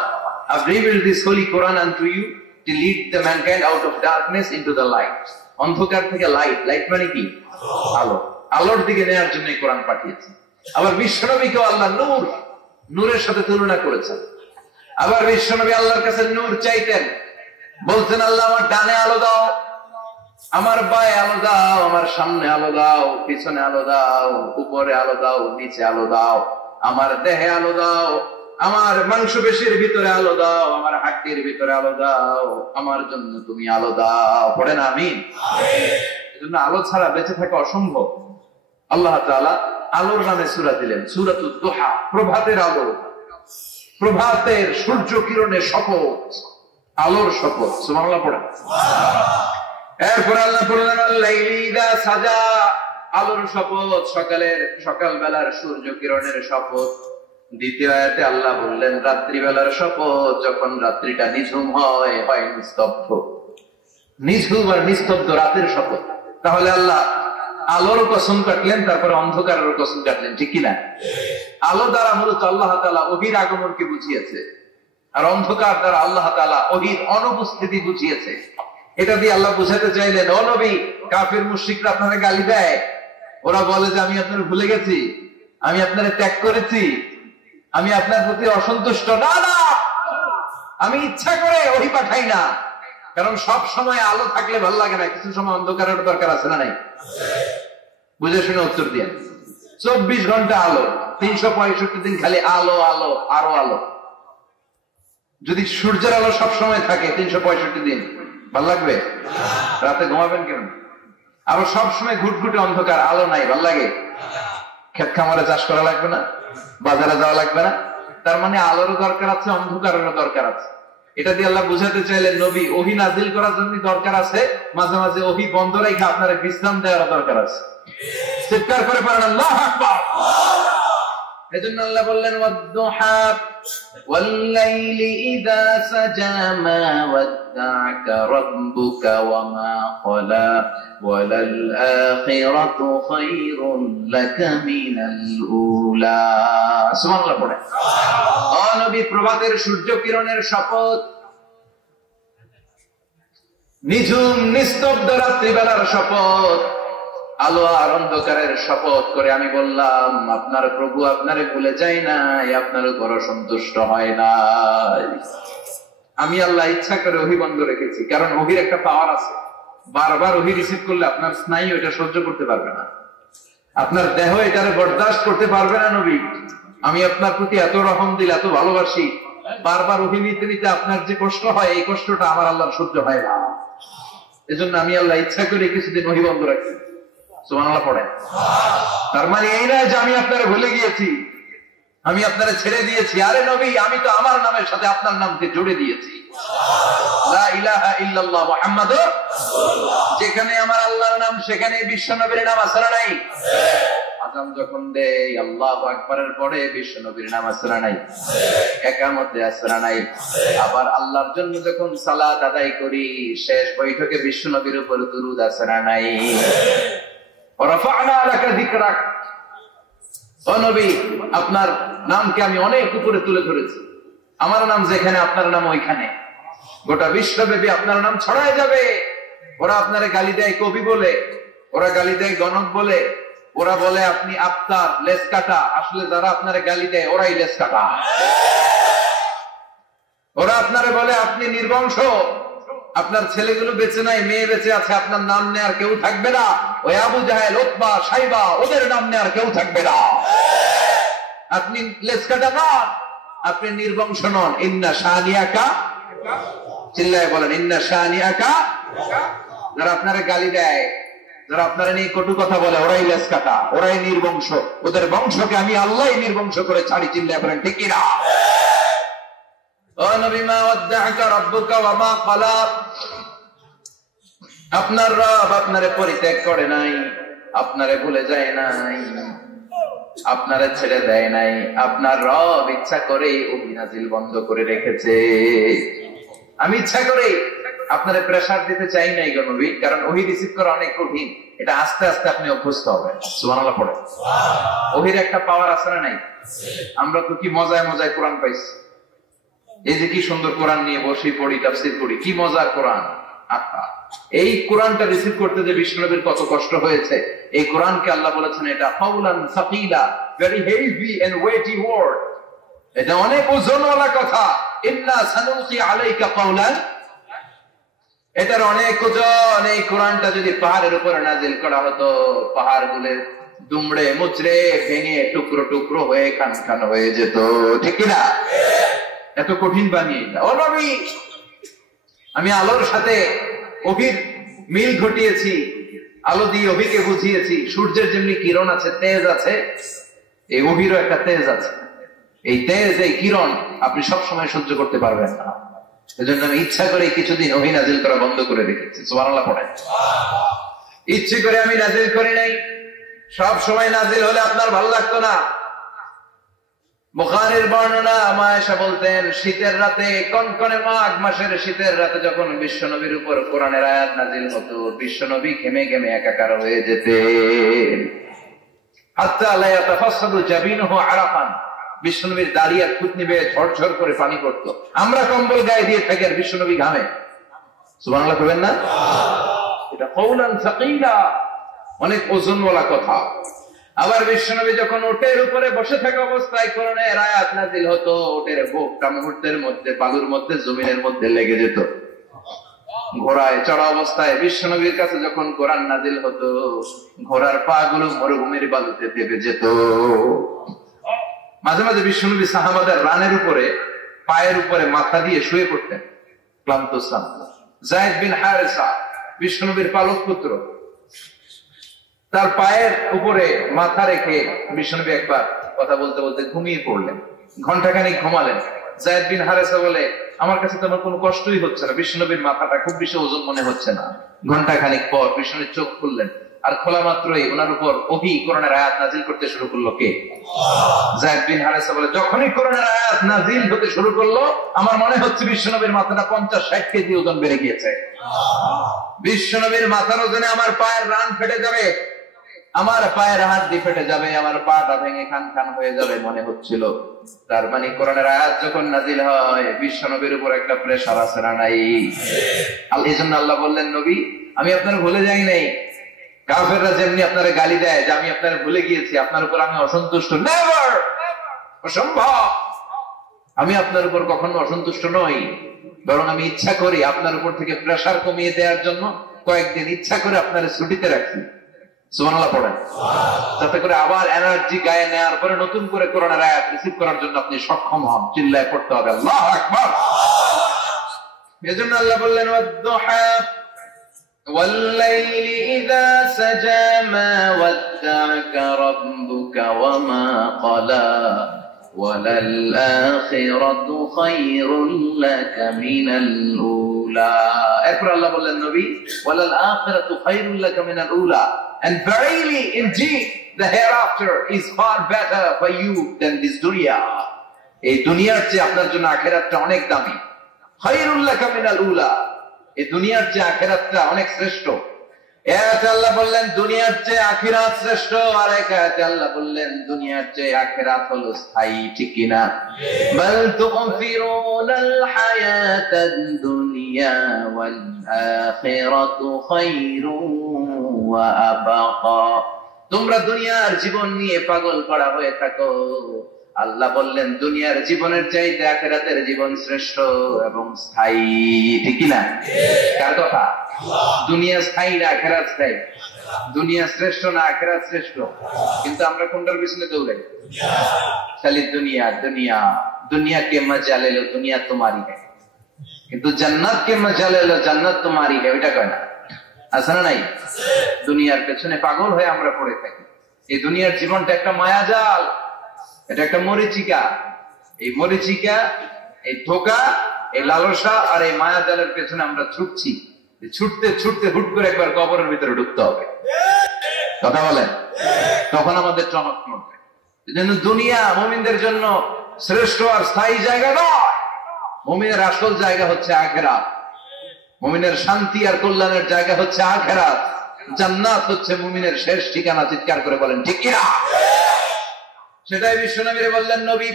I've revealed this holy Quran unto you to lead the mankind out of darkness into the light. অন্ধকার থেকে লাইট, লাইট মানে কি? আলো, আলোর দিকে নেয়ার জন্য কোরআন পাঠিয়েছে। আবার বিশ্বনবীকে আল্লাহ নূর, নূরের সাথে তুলনা করেছেন। আবার বিশ্বনবী আল্লাহর কাছে নূর চাইতেন, বলতেন আল্লাহ আমার ডানে আলো দাও, আমার বায়ে আলো দাও, আমার সামনে আলো দাও, পিছনে আলো দাও, উপরে আলো দাও, নিচে আলো দাও, আমার দেহে আলো দাও, আমার মাংসপেশির ভিতরে আলো দাও, আমার হাড্ডির ভিতরে আলো দাও, আমার জন্য তুমি আলো দাও। পড়েন আমিন। এজন্য আলো ছাড়া বেঁচে থাকা অসম্ভব। আল্লাহ তাআলা আলোর নামে সূরা দিলেন, সূরাতুদ দুহা, প্রভাতের আলো, প্রভাতের সূর্য কিরণের শপথ, আলোর শপথ। সুবহানাল্লাহ পড়েন। এরপর আল্লাহ বললেন আল-লাইলি ইযা সাজা, আলোর শপথ, সকাল বেলার সূর্য কিরণের শপথ। দ্বিতীয় আয়াতে আল্লাহ বললেন রাত্রিবেলার শপথ, যখন রাত্রিটা নিঝুম হয়, হয় নিস্তব্ধ, নিঝুম আর নিস্তব্ধ রাতের শপথ। তাহলে আল্লাহ আলোর কসম কাটলেন, তারপরে অন্ধকারের কসম কাটলেন, ঠিক কিনা? আলো দ্বারা মূলত আল্লাহ তাআলা ওহীর আগমনকে বুঝিয়েছে, আর অন্ধকার দ্বারা আল্লাহ তাআলা ওহীর অনুপস্থিতি বুঝিয়েছে। এটা দিয়ে আল্লাহ বুঝাতে চাইলেন, ও নবী, কাফির মুশরিকরা আপনাকে গালি দেয়, ওরা বলে যে আমি আপনার ভুলে গেছি, আমি আপনার ত্যাগ করেছি, আমি আপনার প্রতি অসন্তুষ্ট। না না, আমি ইচ্ছা করে ওহী পাঠাই না, কারণ সব সময় আলো থাকলে ভালো লাগে না, কিছু সময় অন্ধকারের দরকার আছে না নাই? বুঝে শুনে উত্তর দিয়ে। 24 ঘন্টা আলো, 365 দিন খালি আলো আলো আরো আলো। যদি সূর্যের আলো সব সময় থাকে 365 দিন, ভাল লাগবে? রাতে ঘুমাবেন কেন? আবার সব সময় ঘুটঘুটে অন্ধকার, আলো নাই, ভাল লাগে? ক্ষেত খামারে চাষ করা লাগবে না, বাজারে যাওয়া লাগবে না। তার মানে আলোরও দরকার আছে, অন্ধকারেরও দরকার আছে। এটা দিয়ে আল্লাহ বুঝাতে চাইলেন, নবী, ওহী নাজিল করার জন্য দরকার আছে, মাঝে মাঝে ওহী বন্ধ রেখে আপনার বিশ্রাম দেওয়ার দরকার আছে। চিৎকার করে পারেন আল্লাহু আকবার। এজন্য আল্লাহ বললেন ওয়াদ-দুহা, والليل إذا سجى ما ودعك ربك وما قلى وللآخرة خير لك من الأولى সুবহানাল্লাহ পড়ে ও নবী প্রভাতের সূর্য কিরণের শপথ নিঝুম নিস্তব্ধ রাত্রিবেলার শপথ আলো আর অন্ধকারের শপথ করে আমি বললাম আপনার প্রভু আপনারে ভুলে যায় নাই, আপনার উপর সন্তুষ্ট হয় নাই। আমি আল্লাহ ইচ্ছা করে ওহী বন্ধ রেখেছি, কারণ ওহীর একটা পাওয়ার আছে। বারবার ওহী রিসিভ করলে আপনার স্নায়ু এটা সহ্য করতে পারবে না, আপনার দেহ এটারে বরদাস্ত করতে পারবে না। নবী, আমি আপনার প্রতি এত রহম দিল, এত ভালোবাসি, বারবার ওহী নিতে নিতে আপনার যে কষ্ট হয়, এই কষ্টটা আমার আল্লাহর সহ্য হয় না। এজন্য আমি আল্লাহ ইচ্ছা করে কিছুদিন ওহী বন্ধ রাখি। সুবহানাল্লাহ পড়ে। তার মানে এই নয় যে আমি আপনারে ভুলে গিয়েছি, আমি আপনারে ছেড়ে দিয়েছি। আরে নবী, আমি তো আমার নামের সাথে আপনার নামকে জুড়ে দিয়েছি। লা ইলাহা ইল্লাল্লাহ মুহাম্মাদুর রাসূলুল্লাহ। যেখানে আমার আল্লাহর নাম সেখানে বিশ্ব নবীর নাম আছে না নাই? আযান যখন দেই আল্লাহু আকবারের পরে বিশ্ব নবীর নাম আছে না নাই? একামতে আছে না নাই? আবার আল্লাহর জন্য যখন সালাত আদায় করি শেষ বৈঠকে বিশ্ব নবীর উপর দুরূদ আছে না নাই? রাফা'না লাকা যিকরাক। ও নবী, আপনার নামকে আমি অনেক উপরে তুলে ধরেছি। আমার নাম যেখানে আপনার নাম ওইখানে, গোটা বিশ্বব্যাপী আপনার নাম ছড়ায় যাবে। ওরা আপনারে গালি দেয় কবি বলে, ওরা গালি দেয় গণক বলে, ওরা বলে আপনি আফতার লেস কাটা। আসলে যারা আপনারে গালি দেয় ওরাই লেস কাটা। ওরা আপনারে বলে আপনি নির্বংশ, আপনার ছেলেগুলো বেঁচে নাই, মেয়ে বেঁচে আছে, আপনার নাম নেয়ার কেউ থাকবে না। ওই আবু জাহেল, উতবা, সাইবা, ওদের নাম নেয়ার কেউ থাকবে না। আপনি লেস কাটা নন, আপনি নির্বংশ নন। ইন্না শানিয়াকা, চিল্লায় বলেন ইন্না শানিয়াকা। যারা আপনারে গালি দেয়, যারা আপনারা নিয়ে কটু কথা বলে, ওরাই লেস কাটা, ওরাই নির্বংশ। ওদের বংশকে আমি আল্লাহই নির্বংশ করে ছাড়ি। চিল্লায় বলেন ঠিক কি না? ও নবী, মা ওয়াদ্দাআকা রাব্বুকা ওয়া মা ক্বালা। আপনার রব আপনারে পরিত্যাগ করে নাই, আপনারে ভুলে যায় নাই, আপনারে ছেড়ে দেয় নাই। আপনার রব ইচ্ছা করে ওহী নাযিল বন্ধ করে রেখেছে। আমি ইচ্ছা করে আপনারে প্রেসার দিতে চাই নাই গো নবী, কারণ ওহী রিসিভ করা অনেক কঠিন। এটা আস্তে আস্তে আপনি অভ্যস্ত হবেন। সুবহানাল্লাহ পড়ে। ওহীর একটা পাওয়ার আছে না নাই? আমরা তো কি মজায় মজায় কোরআন পাইছি। এই যে কি সুন্দর কোরআন নিয়ে বসে পড়ি, তাফসীর করি, কি মজার কোরআন। এই কোরআনটা রিসিভ করতে যে বিশ্বনবীর কত কষ্ট হয়েছে। এই কোরআনকে আল্লাহ বলেছেন এটা কাউলান সাকিলা, very heavy and weighty word. এটা অনেক ওজনওয়ালা কথা। ইন্না সানুলকি আলাইকা কাউলান, এটার অনেক ওজন। এই কোরআনটা যদি পাহাড়ের উপরে নাজিল করা হতো, পাহাড়গুলো দুমড়ে মুচড়ে ভেঙে টুকরো টুকরো হয়ে খান খান হয়ে যেত। ঠিক কিনা? এত কঠিন বানিয়ে ও নবী, আমি আলোর সাথে ওহীর মিল ঘটিয়েছি, আলো দিয়ে ওহীকে বুঝিয়েছি। সূর্যের যেমনি কিরণ আছে, তেজ আছে, এই ওহীরও একটা তেজ আছে। এই তেজ, এই কিরণ আপনি সবসময় সহ্য করতে পারবেন না। এজন্য আমি ইচ্ছা করে কিছুদিন ওহী নাজিল করা বন্ধ করে রেখেছি। সুবহানাল্লাহ পড়েন। ইচ্ছে করে আমি নাজিল করি নাই। সব সময় নাজিল হলে আপনার ভালো লাগতো না। বুখারীর বর্ণনা, মা আয়েশা বলতেন শীতের রাতে, কনকনে মাঘ মাসের শীতের রাতে যখন বিশ্বনবীর উপর কোরআনের আয়াত নাজিল হতো, বিশ্বনবী ঘেমে ঘেমে একাকার হয়ে যেতেন। হাত্তা লা ইয়াতাফাসসাদু জাবিনুহু আরাফান, বিশ্বনবীর দাড়ি আর থুতনি বেয়ে ঝরঝর করে পানি পড়তো। আমরা কম্বল গায়ে দিয়ে থাকি আর বিশ্বনবী ঘামে। সুবহানাল্লাহ কইবেন না? এটা কওলান সাকিলা, অনেক ওজনওয়ালা কথা। আবার বিশ্বনবী যখন উটের উপরে বসে থাকা অবস্থায় কোরআনের আয়াত নাযিল হতো, উটের বুকটা মুহূর্তের মধ্যে বালুর মধ্যে, জমিনের মধ্যে লেগে যেত। ঘোড়ায় চড়া অবস্থায় বিশ্বনবীর কাছে যখন কোরআন নাযিল হতো, ঘোড়ার পা গুলো মরুভূমির বালুতে দেবে যেত। মাঝে মাঝে বিশ্বনবী সাহাবাদের রানের উপরে, পায়ের উপরে মাথা দিয়ে শুয়ে পড়তেন ক্লান্ত শ্রান্ত। যায়েদ বিন হারেসা, বিশ্বনবীর পালক পুত্র, তার পায়ের উপরে মাথা রেখে বিশ্বনবী একবার কথা বলতে বলতে ঘুমিয়ে পড়লেন। ঘন্টাখানিক ঘুমালেন। যায়েদ বিন হারেসা বলে, আমার কাছে তো আমার কোনো কষ্টই হচ্ছে না, বিশ্বনবীর মাথাটা খুব বেশি ওজন মনে হচ্ছে না। ঘন্টাখানিক পর বিশ্বনবী চোখ খুললেন, আর খোলা মাত্রই ওনার উপর ওহী কোরআনের আয়াত নাজিল করতে শুরু করলো কে? যায়েদ বিন হারেসা বলে, যখনই কোরআনের আয়াত নাজিল হতে শুরু করলো আমার মনে হচ্ছে বিশ্বনবীর মাথাটা 50-60 কেজি ওজন বেড়ে গিয়েছে। বিশ্বনবীর মাথার ওজনে আমার পায়ের রান ফেটে যাবে, আমার পায়ের হাড্ডি ফেটে যাবে, আমার পাটা ভেঙে খান খান হয়ে যাবে মনে হচ্ছিল। তার মানে কোরআনের আয়াত যখন নাজিল হয় বিশ্বনবীর উপর একটা প্রেসার আছে না নাই? এই জন্য আল্লাহ বললেন, নবী আমি আপনার ভুলে যাই নাই। কাফেররা যেমনি আপনার গালি দেয় যে আমি আপনার ভুলে গিয়েছি, আপনার উপর আমি অসন্তুষ্ট, নেভার, অসম্ভব। আমি আপনার উপর কখনো অসন্তুষ্ট নই, বরং আমি ইচ্ছা করি আপনার উপর থেকে প্রেসার কমিয়ে দেওয়ার জন্য কয়েকদিন ইচ্ছা করে আপনার ছুটিতে রাখছি। সুবহানাল্লাহ পড়েন, যাতে করে আবার এনার্জি গায়ে নেওয়ার পরে নতুন করে কোরআনের আয়াত রিসিভ করার জন্য আপনি সক্ষম হন। চিল্লায় পড়তে হবে আল্লাহু আকবার। এজন্য আল্লাহ বললেন, ওয়াদ-দুহা ওয়াল-লাইলি ইযা সাজা মা ওয়াদ্দা'আকা রাব্বুকা ওয়া মা ক্বালা ওয়ালাল আখিরাতু খায়রুল লাকা মিনাল উলা। এরপর আল্লাহ বললেন, নবী ওয়ালাল আখিরাতু খায়রুল লাকা মিনাল উলা, and verily indeed the hereafter is far better for you than this dunya. এই দুনিয়ার চেয়ে আপনার জন্য আখিরাতটা অনেক দামি। খায়রুল লাকা মিনাল উলা, এই দুনিয়ার চেয়ে আখিরাতটা অনেক শ্রেষ্ঠ। এতে আল্লাহ বললেন দুনিয়ার চেয়ে আখিরাত শ্রেষ্ঠ, আর এতে আল্লাহ বললেন দুনিয়ার চেয়ে আখিরাত হলো স্থায়ী। ঠিক কি না? বাল তুফিরুনাল হায়াতাদ দুনিয়া ওয়াল আখিরাতু খায়রুন ওয়া আবাকা। তোমরা দুনিয়ার জীবন নিয়ে পাগল করা হয়ে থাকো, আল্লাহ বললেন দুনিয়ার জীবনের চাইতে আখিরাতের জীবন শ্রেষ্ঠ এবং স্থায়ী। ঠিক কি না? কার কথা? দুনিয়া স্থায়ী না আখিরাত স্থায়ী? দুনিয়া শ্রেষ্ঠ না আখিরাত শ্রেষ্ঠ? কিন্তু আমরা কোনটার পিছনে দৌড়াই? খালি দুনিয়া দুনিয়া। দুনিয়া কে মজা ले लो, দুনিয়া তোমারই है, কিন্তু জান্নাত কে মজা ले लो, জান্নাত তোমারই है। ওইটা কয় না? আছে না নাই? দুনিয়ার পেছনে পাগল হয়ে আমরা পড়ে থাকি। এই দুনিয়ার জীবনটা একটা মায়াজাল, এটা একটা মরিচিকা। এই মরিচিকা, এই ধোঁকা, এই লালসা আর এই মায়াজালের পেছনে আমরা ছুটছি। ছুটতে ছুটতে হুট করে একবার কবরের ভিতরে ঢুকতে হবে। কথা বলেন? তখন আমাদের চমক পড়বে। এজন্য দুনিয়া মুমিনদের জন্য শ্রেষ্ঠ আর স্থায়ী জায়গা নয়। মুমিনের আসল জায়গা হচ্ছে আখিরাত। মুমিনের শান্তি আর কল্যাণের জায়গা হচ্ছে আখিরাত। জান্নাত হচ্ছে মুমিনের শেষ ঠিকানা। চিৎকার করে বলেন ঠিক কি না? সেটাই বিশ্বনবী বললেন, নবী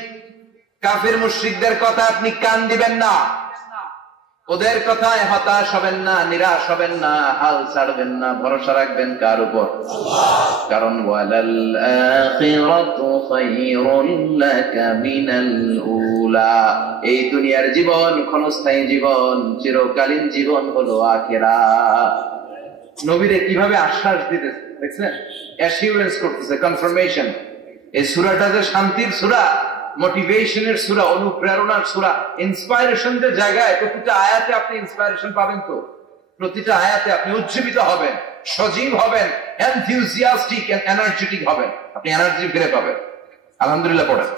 কাফির মুশরিকদের কথা আপনি কান দিবেন না, ওদের কথায় হতাশ হবেন না, নিরাশ হবেন না, হাল ছাড়বেন না, ভরসা রাখবেন কার উপর? কারণ ওয়ালাল আখিরাতু খায়রুন লাকা মিনাল উলা, এই দুনিয়ার জীবন ক্ষণস্থায়ী জীবন, চিরকালীন জীবন হলো আখিরাত। নবীরে কিভাবে আশ্বাস দিতেছে দেখছেন? অ্যাসিউরেন্স করতেছে, কনফার্মেশন। এই সূরাটা যে শান্তির সূরা, মোটিভেশনের সূরা, অনুপ্রেরণার সূরা, ইন্সপাইরেশনের জায়গায় প্রতিটা আয়াতে আপনি ইন্সপাইরেশন পাবেন। তো প্রতিটা আয়াতে আপনি উজ্জীবিত হবেন, সজীব হবেন, এনথিউজিয়াস্টিক এন্ড এনার্জেটিক হবেন, আপনি এনার্জি ফিরে পাবেন। আলহামদুলিল্লাহ পড়েন।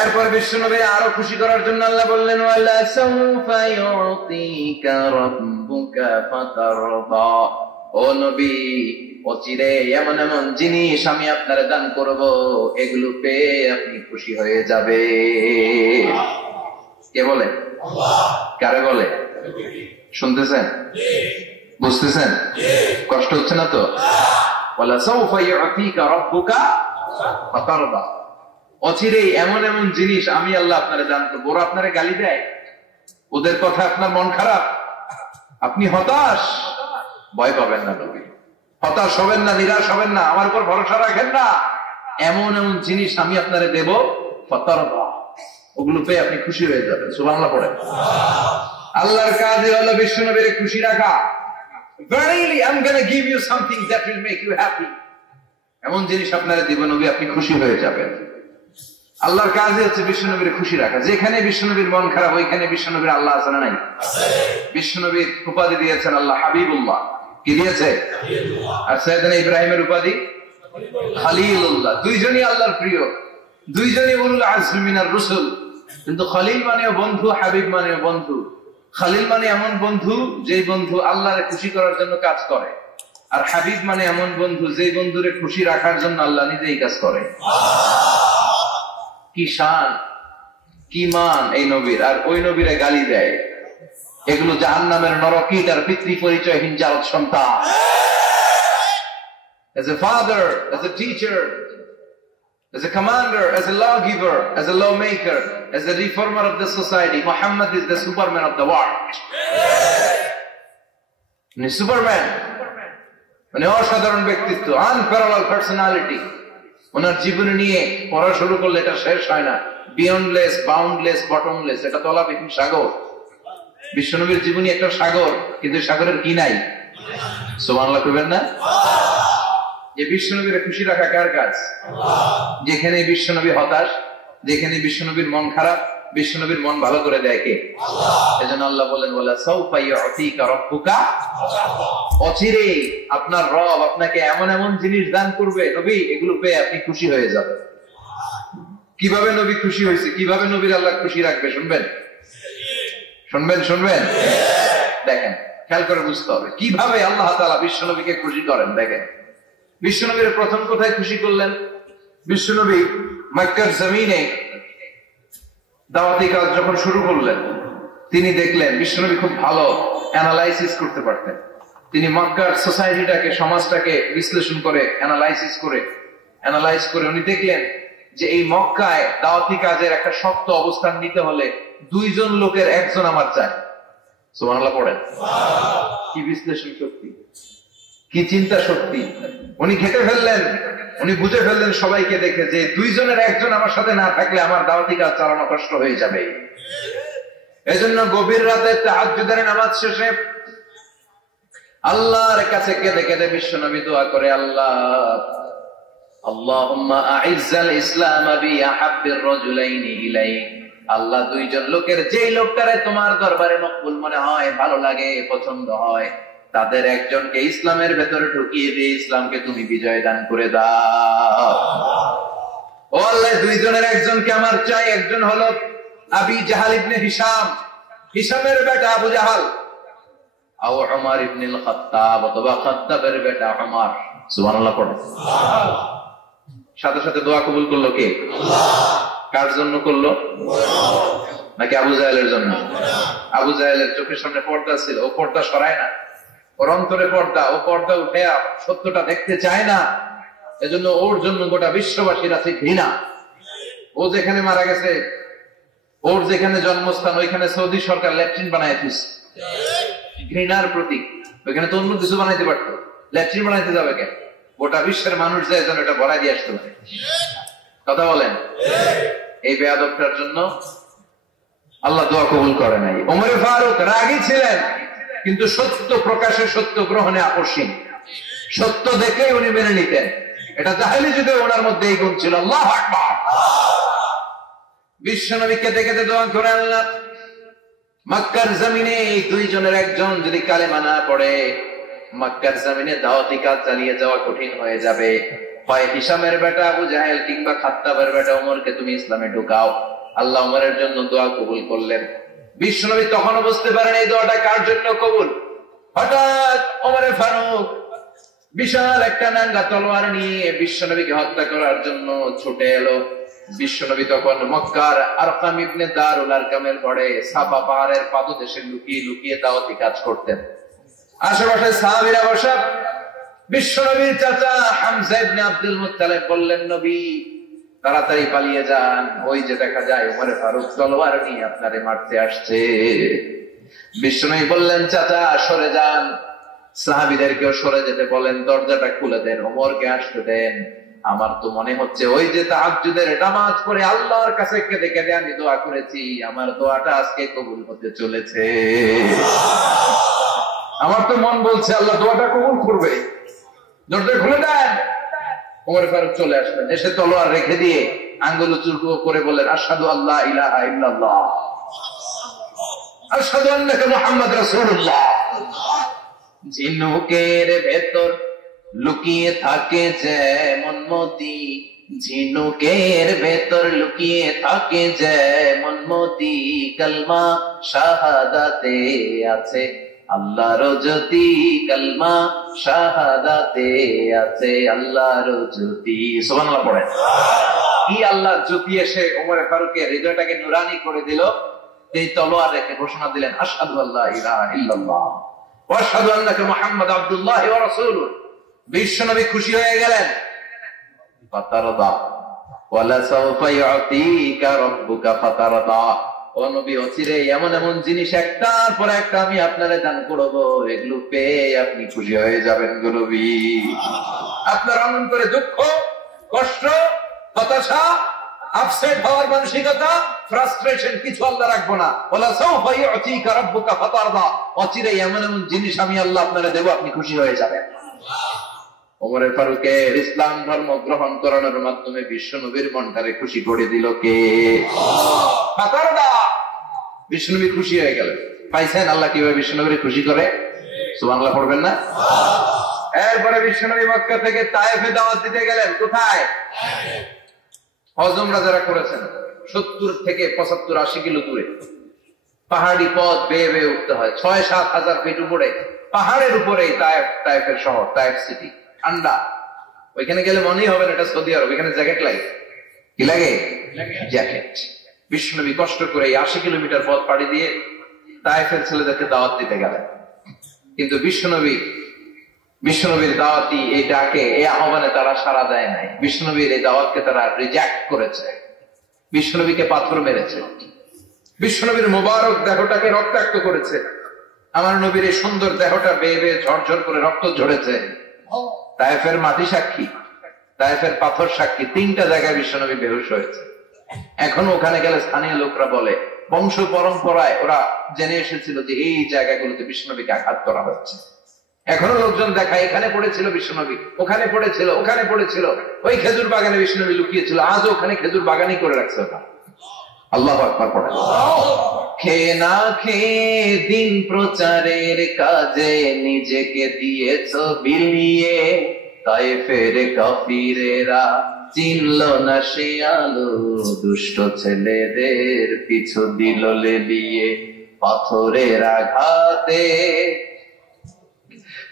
এরপর বিশ্বনবী আরো খুশি করার জন্য আল্লাহ বললেন, ওয়ালা সাউফা ইউতিকা রাব্বুকা ফাতারদা। ও নবী, অচিরে এমন এমন জিনিস আমি আপনার দান করব, এগুলো পেয়ে আপনি খুশি হয়ে যাবে। কে বলে? কারে বলে? শুনতেছেন? বুঝতেছেন? কষ্ট হচ্ছে না তো? ওয়ালা সাউফা ইউতিকা রাব্বুকা ফাতারদা। অচিরে এমন এমন জিনিস আমি আল্লাহ আপনারে দান করবো। ওরা আপনারে গালি দেয়, ওদের কথা আপনার মন খারাপ, আপনি হতাশ, ভয় পাবেন না নবী, হতাশ হবেন না, নিরাশ হবেন না, আমার উপর ভরসা রাখেন না। এমন এমন জিনিস আমি আপনারে দেব, ফাতারদা, ওগুলো পেয়ে আপনি খুশি হয়ে যাবেন। সুবহানাল্লাহ পড়েন। আল্লাহর কাজে হলো বিশ্বনবীরে খুশি রাখা। Verily I'm going to give you something that will make you happy. এমন জিনিস আপনারা দিব নবী, আপনি খুশি হয়ে যাবেন। আল্লাহর কাজে হচ্ছে বিশ্বনবীর খুশি রাখা। যেখানে বিশ্বনবীর মন খারাপ, ওইখানে বিশ্বনবীর আল্লাহ আছে না নাই? বিশ্বনবীর উপাধি দিয়েছেন আল্লাহ হাবিবুল্লাহ। কি দিয়েছে? আর সাইয়েদনা ইব্রাহিমের উপাধি খলিলুল্লাহ। দুইজনই আল্লাহর প্রিয়, দুইজনই উলুল আজমি মিনার রুসুল। কিন্তু খলিল মানেও বন্ধু, হাবিব মানেও বন্ধু। খলিল মানে এমন বন্ধু যে বন্ধু আল্লাহরে খুশি করার জন্য কাজ করে, আর হাবিব মানে এমন বন্ধু যে বন্ধুরে খুশি রাখার জন্য আল্লাহ নিজেই কাজ করে। কি শান, কি মান এই নবীর, আর ওই নবীরে গালি দেয়। এগুলো জাহান্নামের নরকীট আর পিতৃ পরিচয়হীন জারদ সন্তান। As a father, as a teacher, as a commander, as a lawgiver, as a lawmaker, as a reformer of the society, Muhammad is the Superman of the world. Superman, মানে অসাধারণ ব্যক্তিত্ব, unparalleled personality। ওনার জীবন নিয়ে পড়া শুরু করলে এটা শেষ হয় না। বিয়ন্ডলেস, বাউন্ডলেস, বটমলেস, এটা তলাবিহীন সাগর। বিশ্বনবীর জীবনী একটা সাগর, কিন্তু সাগরের কি নাই? সুবহানাল্লাহ কইবেন না? যে বিশ্বনবীর খুশি রাখা কার কাজ? যেখানে বিশ্বনবী হতাশ, যেখানে বিশ্বনবীর মন খারাপ, বিশ্বনবীর মন ভালো করে দেয় কে? এজন্য আল্লাহ বলেন, ওয়ালা সাউফা ইউতিকা রাব্বুকা, অচিরে আপনার রব আপনাকে এমন এমন জিনিস দান করবে নবী, এগুলো পেয়ে আপনি খুশি হয়ে যাবেন। কিভাবে নবী খুশি হয়েছে, কিভাবে নবীর আল্লাহ খুশি রাখবে শুনবেন? শুনবেন? দেখেন, খেয়াল করে বুঝতে হবে কিভাবে আল্লাহ তাআলা বিশ্বনবীকে খুশি করেন। দেখেন, বিশ্বনবীর প্রথম কোথায় খুশি করলেন? বিশ্বনবী মক্কার জমিনে দাওয়াতি কাজ যখন শুরু করলেন, তিনি দেখলেন বিশ্বনবী খুব ভালো অ্যানালাইসিস করতে পারতেন। তিনি মক্কার সোসাইটিটাকে, সমাজটাকে বিশ্লেষণ করে অ্যানালাইজ করে উনি দেখলেন যে এই মক্কায় দাওয়াতি কাজের একটা শক্ত অবস্থান নিতে হলে 2 জন লোকের 1 জন আমার চাই। সুবহানাল্লাহ পড়েন। কি বিশ্লেষণ শক্তি, কি চিন্তা শক্তি! উনি ঘেটে ফেললেন, উনি বুঝে ফেললেন সবাইকে দেখে যে 2 জনের 1 জন আমার সাথে না থাকলে আমার দাওয়াতি কাজ চালানো কষ্ট হয়ে যাবে। এজন্য গভীর রাতে তাহাজ্জুদের নামাজ শেষে আল্লাহর কাছে কেঁদে কেঁদে বিশ্বনবী দোয়া করে, আল্লাহুম্মা আইজ্জাল ইসলাম বিআহাব্বির রাজুলাইনি ইলাইক। আল্লাহ 2 জন লোকের, যেই লোকটারে তোমার দরবারে মকবুল মনে হয়, ভালো লাগে, পছন্দ হয়, তাদের একজনকে ইসলামের ভেতরে ঢুকিয়ে দিয়ে ইসলামকে তুমি বিজয় দান করে দাও। ও আল্লাহ, 2 জনের 1 জনকে আমার চাই। একজন হলো আবি জাহাল ইবনে হিশাম, হিশামের বেটা আবু জাহাল, আও উমর ইবনে আল খাত্তাব, অথবা খাত্তাবের বেটা উমর। সুবহানাল্লাহ পড়ো। সাথে সাথে দোয়া কবুল করলো কে? আল্লাহ। কার জন্য করলো? নাকি আবু জাহেলের জন্য? আবু জাহেলের চোখের সামনে পর্দা ছিল, ও পর্দা সরায় না। ওর অন্তরে পর্দা, ও পর্দা উঠে সত্যটা দেখতে চায় না। এজন্য ওর জন্য গোটা বিশ্ববাসীর আছে ঘৃণা। ও যেখানে মারা গেছে, ওর যেখানে জন্মস্থান, ওইখানে সৌদি সরকার ল্যাট্রিন বানায় দিচ্ছে, ঘৃণার প্রতীক। ওইখানে তো অন্য কিছু বানাইতে পারতো, ল্যাট্রিন বানাইতে যাবে কেন? গোটা বিশ্বের মানুষ যায় যেন এটা ভরাই দিয়ে আসতে পারে। কথা বলেন। এই বেয়াদবটার জন্য আল্লাহ দোয়া কবুল করে নাই। ওমর ফারুক রাগী ছিলেন, কিন্তু সত্য প্রকাশে, সত্য গ্রহণে আকর্ষণ, সত্য দেখে উনি মেনে নিতেন। এটা জাহেলি যুগে ওনার মধ্যে এই গুণ ছিল। আল্লাহু আকবার। বিশ্বনবীকে দেখে দোয়া করে, আল্লাহ মক্কার জমিনে এই 2 জনের 1 জন যদি কালেমা না পড়ে, মক্কার জমিনে দাওয়াতি কাজ চালিয়ে যাওয়া কঠিন হয়ে যাবে। হয় হিশামের বেটা আবু জাহেল কিংবা খাত্তাবের বেটা ওমরকে তুমি ইসলামে ঢুকাও। আল্লাহ ওমরের জন্য দোয়া কবুল করলেন। বিশ্বনবী তখনও বুঝতে পারেন এই দোয়াটা কার জন্য কবুল। হঠাৎ ওমর ফারুক বিশাল একটা নাঙ্গা তলোয়ার নিয়ে বিশ্বনবীকে হত্যা করার জন্য ছুটে এলো। বিশ্বনবী তখন মক্কার আরকাম ইবনে দারুল আরকামের ঘরে সাফা পাহাড়ের পাদদেশে লুকিয়ে লুকিয়ে দাওয়াতি কাজ করতেন। আশেপাশে সাহাবীরা বসা। বিশ্বনবীর চাচা হামজা ইবনে আব্দুল মুত্তালিব বললেন, নবী তাড়াতাড়ি পালিয়ে যান, ওই যে দেখা যায় ওমর ফারুক তলোয়ার নিয়ে আপনারে মারতে আসছে। বিশ্বনবী বললেন, চাচা সরে যান। সাহাবীদেরকেও সরে যেতে বলেন, দরজাটা খুলে দেন, ওমরকে আসতে দেন। আমার তো মনে হচ্ছে ওই যে তাহাজ্জুদের নামাজ পড়ে আল্লাহর কাছে কেঁদে কেঁদে আমি দোয়া করেছি, আমার দোয়াটা আজকে কবুল হতে চলেছে। আমার তো মন বলছে আল্লাহ দোয়াটা কবুল করবে। দরজা খুলে দেন। ওমর ফারুক চলে আসলেন, এসে তলোয়ার রেখে দিয়ে আঙ্গুল উঁচু করে বললেন, আশহাদু আল্লা ইলাহা ইল্লাল্লাহ, আশহাদু আন্নাকা মুহাম্মাদ রাসূলুল্লাহ। ঝিনুকের ভেতর লুকিয়ে থাকে যেমন মতি, ঝিনুকের ভেতর লুকিয়ে থাকে যেমন মতি, কালমা শাহাদাতে আছে আল্লাহর জ্যোতি কালমা শাহাদাতে আছে, আল্লাহর জ্যোতি। সুবহানাল্লাহ পড়েন। কি আল্লাহর জ্যোতি এসে ওমর ফারুকের হৃদয়টাকে নুরানি করে দিল। তিনি তলোয়ার রেখে ঘোষণা দিলেন, আশহাদু আল্লা ইলাহা ইল্লাল্লাহ ওয়া আশহাদু আন্নাকা মুহাম্মাদ আবদুল্লাহ ওয়া রাসূলুহু। বিশ্বনবী খুশি হয়ে গেলেন। ফাতারদা ওয়ালা সাওফা ইউতিকা রাব্বুকা ফাতারদা। ও নবী, অচিরে এমন এমন জিনিস একটার পর একটা আমি আপনারে দান করব, এগুলো পেয়ে আপনি খুশি হয়ে যাবেন গো নবী। আপনার অন্তরে দুঃখ, কষ্ট, হতাশা, আপসেট হওয়ার মানসিকতা, ফ্রাস্ট্রেশন কিছু আল্লাহ রাখবো না। ওয়ালা সাওফা ইউতিকা রাব্বুকা ফাতারদা। অচিরে এমন এমন জিনিস আমি আল্লাহ আপনারে দেব, আপনি খুশি হয়ে যাবেন। ওমর ফারুকের ইসলাম ধর্ম গ্রহণ করানোর মাধ্যমে বিশ্ব নবীর মনটারে খুশি করে দিল কে? ফাতারদা। বিশ্ব নবী খুশি হয়ে গেলেন। পাইছেন আল্লাহ কিভাবে বিশ্ব নবীর খুশি করে? সুবহানাল্লাহ পড়বেন না? এরপরে বিশ্ব নবী মক্কা থেকে তায়েফে দাওয়াত দিতে গেলেন। কোথায়? হজ উমরা যারা করেছেন 70 থেকে 75-80 কিলো দূরে পাহাড়ি পথ বেয়ে বেয়ে উঠতে হয়। 6-7 হাজার ফিট উপরে পাহাড়ের উপরে তায়েফের শহর, তায়েফ সিটি। ঠান্ডা। ওইখানে গেলে মনেই হবে না এটা সৌদি আরব। এখানে জ্যাকেট লাগে। কি লাগে? জ্যাকেট। বিশ্বনবী কষ্ট করে 80 কিলোমিটার পথ পাড়ি দিয়ে তায়েফের ছেলেদেরকে দাওয়াত দিতে গেলেন। কিন্তু বিশ্বনবীর দাওয়াতি এই ডাকে, এই আহ্বানে তারা সাড়া দেয় নাই। বিশ্বনবীর এই দাওয়াতকে তারা রিজেক্ট করেছে। বিশ্বনবীকে পাথর মেরেছে। বিশ্বনবীর মোবারক দেহটাকে রক্তাক্ত করেছে। আমার নবীর এই সুন্দর দেহটা বেয়ে বেয়ে ঝরঝর করে রক্ত ঝরেছে। তায়েফের মাটি সাক্ষী, তায়েফের পাথর সাক্ষী। 3টা জায়গায় বিশ্বনবী বেহুশ হয়েছে। এখন ওখানে গেলে স্থানীয় লোকরা বলে, বংশ পরম্পরায় ওরা জেনে এসেছিল যে এই জায়গাগুলোতে বিশ্বনবীকে আঘাত করা হচ্ছে। এখনো লোকজন দেখায়, এখানে পড়েছিল বিশ্বনবী, ওখানে পড়েছিল, ওখানে পড়েছিল। ওই খেজুর বাগানে বিশ্বনবী লুকিয়েছিল, আজও ওখানে খেজুর বাগানই করে রাখছে ওটা। আল্লাহু আকবার পড়েন। খেয়ে না খেয়ে দিন প্রচারের কাজে নিজেকে দিয়েছ বিলিয়ে, তায়েফের কাফিরেরা চিনল না সে আলো, দুষ্ট ছেলেদের পিছু দিল লেলিয়ে। পাথরের আঘাতে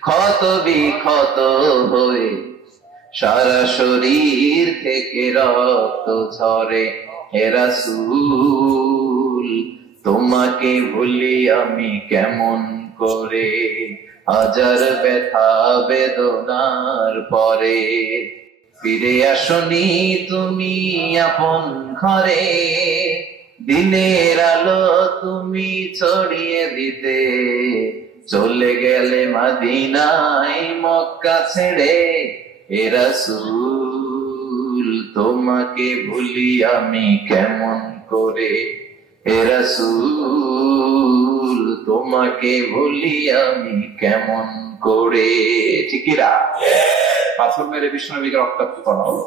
ক্ষত বিক্ষত হয়ে সারা শরীর থেকে রক্ত ঝরে। হে রাসূল, তোমাকে ভুলি আমি কেমন করে, হাজার ব্যথা বেদনার পরে। ফিরে আসনি তুমি আপন ঘরে, দিনের আলো তুমি ছড়িয়ে দিতে। চলে গেলে মদিনায় মক্কা ছেড়ে। হে রাসূল, তোমাকে ভুলি আমি কেমন করে। হে রাসূল, তোমাকে ভুলি আমি কেমন করে। ঠিকিরা? পাথর মেরে বিশ্বনবীকে রক্তাক্ত করা হলো।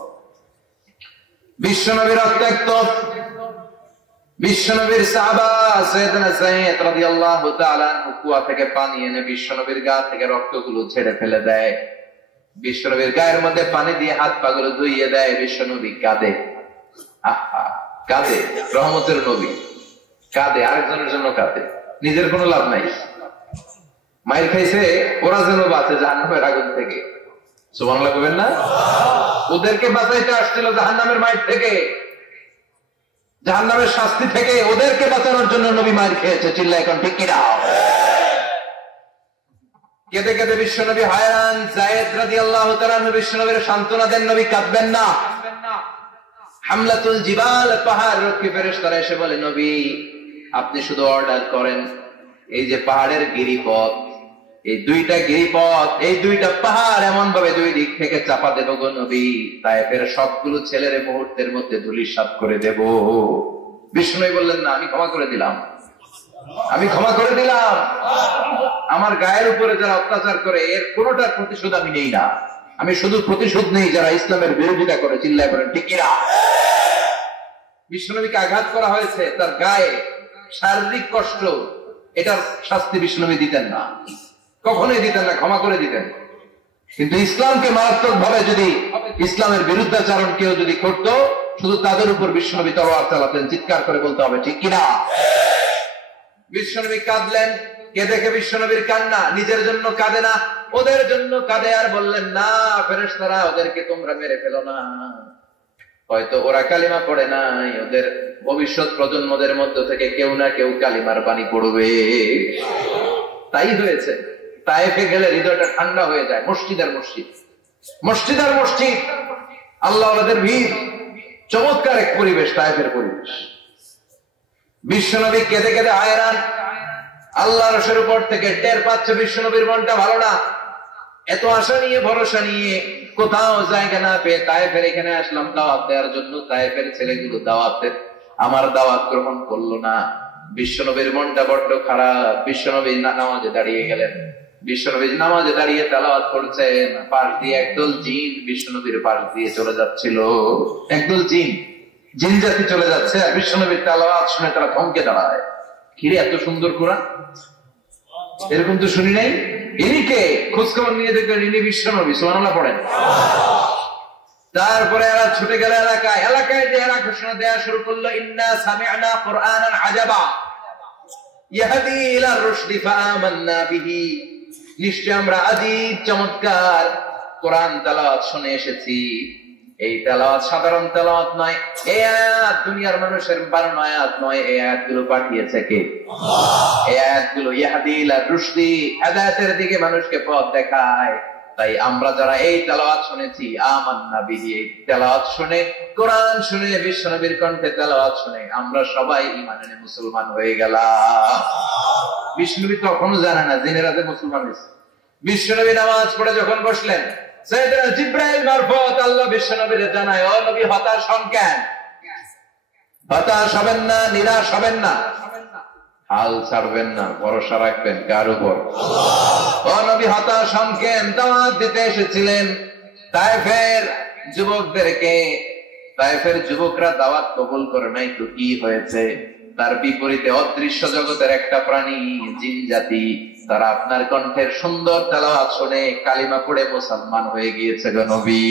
বিশ্বনবী রক্তাক্ত। বিশ্বনবীর সাহাবা সাইয়েদনা সাইদ রাদিয়াল্লাহু তাআলা আনহু কুয়া থেকে পানি এনে বিশ্বনবীর গা থেকে রক্তগুলো ছেড়ে ফেলে দেয়। বিশ্বনবীর গায়ের মধ্যে পানি দিয়ে হাত পা গুলো ধুইয়ে দেয়। বিশ্বনবী কাঁদে। আহা, কাঁদে। রহমতের নবী কাঁদে, আরেকজনের জন্য কাঁদে। নিজের কোনো লাভ নাই। মাইর খাইছে, ওরা যেন বাঁচে জাহান্নামের আগুন থেকে। সুবহানাল্লাহ বলবেন না? ওদেরকে বাঁচাইতে আসছিল জাহান্নামের মাইর থেকে, জাহান্নামের শাস্তি থেকে। ওদেরকে বাঁচানোর জন্য নবী মাইর খেয়েছে। চিল্লা এখন ঠিক কিনা? কেঁদে কেঁদে বিশ্বনবী হায়রান। যায়েদ রাদিয়াল্লাহু তাআলা আনহু বিশ্বনবীর সান্ত্বনা দেন, নবী কাঁদবেন না। হামলাতুল জিবাল, পাহাড় রক্ষী ফেরেশতারা এসে বলে, নবী আপনি শুধু অর্ডার করেন, এই যে পাহাড়ের গিরিপথ, এই 2টা গিরিপথ, এই 2টা পাহাড় এমন ভাবে 2 দিক থেকে চাপা দেব গো নবী, তায়েফের সবগুলো ছেলের মুহূর্তের মধ্যে ধূলিসাৎ করে দেব। বিষ্ণু বললেন, না, আমি ক্ষমা করে দিলাম, আমি ক্ষমা করে দিলাম। আমার গায়ের উপরে যারা অত্যাচার করে এর কোনোটার প্রতিশোধ আমি নেই না। আমি শুধু প্রতিশোধ নেই যারা ইসলামের বিরোধিতা করে। চিল্লায় বলেন ঠিক কিনা? বিশ্বনবীকে আঘাত করা হয়েছে, তার গায়ে শারীরিক কষ্ট, এটার শাস্তি বিশ্বনবী দিতেন না, কখনোই দিতেন না, ক্ষমা করে দিতেন। কিন্তু ইসলামকে মারাত্মক ভাবে যদি ইসলামের বিরুদ্ধাচরণ কেউ যদি করতো, শুধু তাদের উপর বিশ্বনবী তলোয়ার চালাতেন। চিৎকার করে বলতে হবে ঠিক কিনা? বিশ্বনবী কাঁদলেন। কে দেখে বিশ্বনবীর কান্না, নিজের জন্য কাঁদে না, ওদের জন্য কাঁদে। আর বললেন, না ফেরেশতারা, ওদেরকে তোমরা মেরে ফেলো না, হয়তো ওরা কালিমা পড়ে নাই, ওদের ভবিষ্যৎ প্রজন্মদের মধ্য থেকে কেউ না কেউ কালিমার বাণী পড়বে। তাই হয়েছে। তায়েফে গেলে হৃদয়টা ঠান্ডা হয়ে যায়। মসজিদ আর মসজিদ, মসজিদ আর মসজিদ, আল্লাহ ওদের ভিড়, চমৎকার এক পরিবেশ, তায়েফের পরিবেশ। বিশ্বনবী কেঁদে কেঁদে হায়রান। আল্লাহ রসের উপর থেকে টের পাচ্ছে বিশ্বনবীর মনটা ভালো না। এত আশা নিয়ে ভরসা নিয়ে কোথাও জায়গা না পেয়ে তায়েফের এখানে আসলাম দাওয়াত দেওয়ার জন্য। তায়েফের ছেলেগুলো আমার দাওয়াত গ্রহণ করলো না। বিশ্বনবীর মনটা বড্ড খারাপ। বিশ্বনবী নামাজে দাঁড়িয়ে গেলেন। বিশ্বনবী নামাজে দাঁড়িয়ে তেলাওয়াত করছেন, পাশ দিয়ে একদল জিন বিশ্বনবীর পাশ দিয়ে চলে যাচ্ছিল। একদল জিন জাতি চলে যাচ্ছে, আর বিশ্বনবীর তেলাওয়াত শুনে তারা থমকে দাঁড়ায়। কিরে, এত সুন্দর কোরআন, এরকম তো শুনি নাই। ইনি কে? খোঁজখবর নিয়ে দেখলেন ইনি বিশ্বনবী। সুবহানাল্লাহ পড়েন। তারপরে এরা ছুটে গেল এলাকায়। এলাকায় যে এরা ঘোষণা দেয়া শুরু করলো, ইন্না সামি'না কুরআনান আজাবা ইয়াহদি ইলা রুশদি ফাআমান্না বিহি। নিশ্চয় আমরা আজীব চমৎকার কোরআন তেলাওয়াত শুনে এসেছি। এই তেলাওয়াত সাধারণ তেলাওয়াত নয়, এই আয়াত দুনিয়ার মানুষের বানানো আয়াত নয়। এই আয়াতগুলো পাঠিয়েছে কে? আল্লাহ। এই আয়াতগুলো ইয়াহদি ইলা রুশদি, হেদায়েতের দিকে মানুষকে পথ দেখায়। তাই আমরা যারা এই তেলাওয়াত শুনেছি, আমান্না বিহি, এই তেলাওয়াত শুনে, কোরআন শুনে, বিশ্বনবীর কণ্ঠে তেলাওয়াত শুনে আমরা সবাই ঈমান এনে মুসলমান হয়ে গেলাম। বিশ্বনবী তখনও জানে না জিনেরা যে মুসলমান হয়েছে। বিশ্বনবী নামাজ পড়ে যখন বসলেন, সাইয়েদনা জিবরাইল মারফত আল্লাহ বিশ্বনবীর জানায়, ও নবী হতাশ হন কেন? হতাশ হবেন না, নিরাশ হবেন না, হাল ছাড়বেন না, ভরসা রাখবেন কার উপর? ও নবী হতাশ হন কেন? দাওয়াত দিতে এসেছিলেন তায়েফের যুবকদেরকে। তায়েফের যুবকরা দাওয়াত কবুল করে নাই তো কি হয়েছে? তার বিপরীতে অদৃশ্য জগতের একটা প্রাণী, জিন জাতি, তারা আপনার কণ্ঠের সুন্দর তেলাওয়াত শুনে কালিমা পড়ে মুসলমান হয়ে গিয়েছে গো নবী।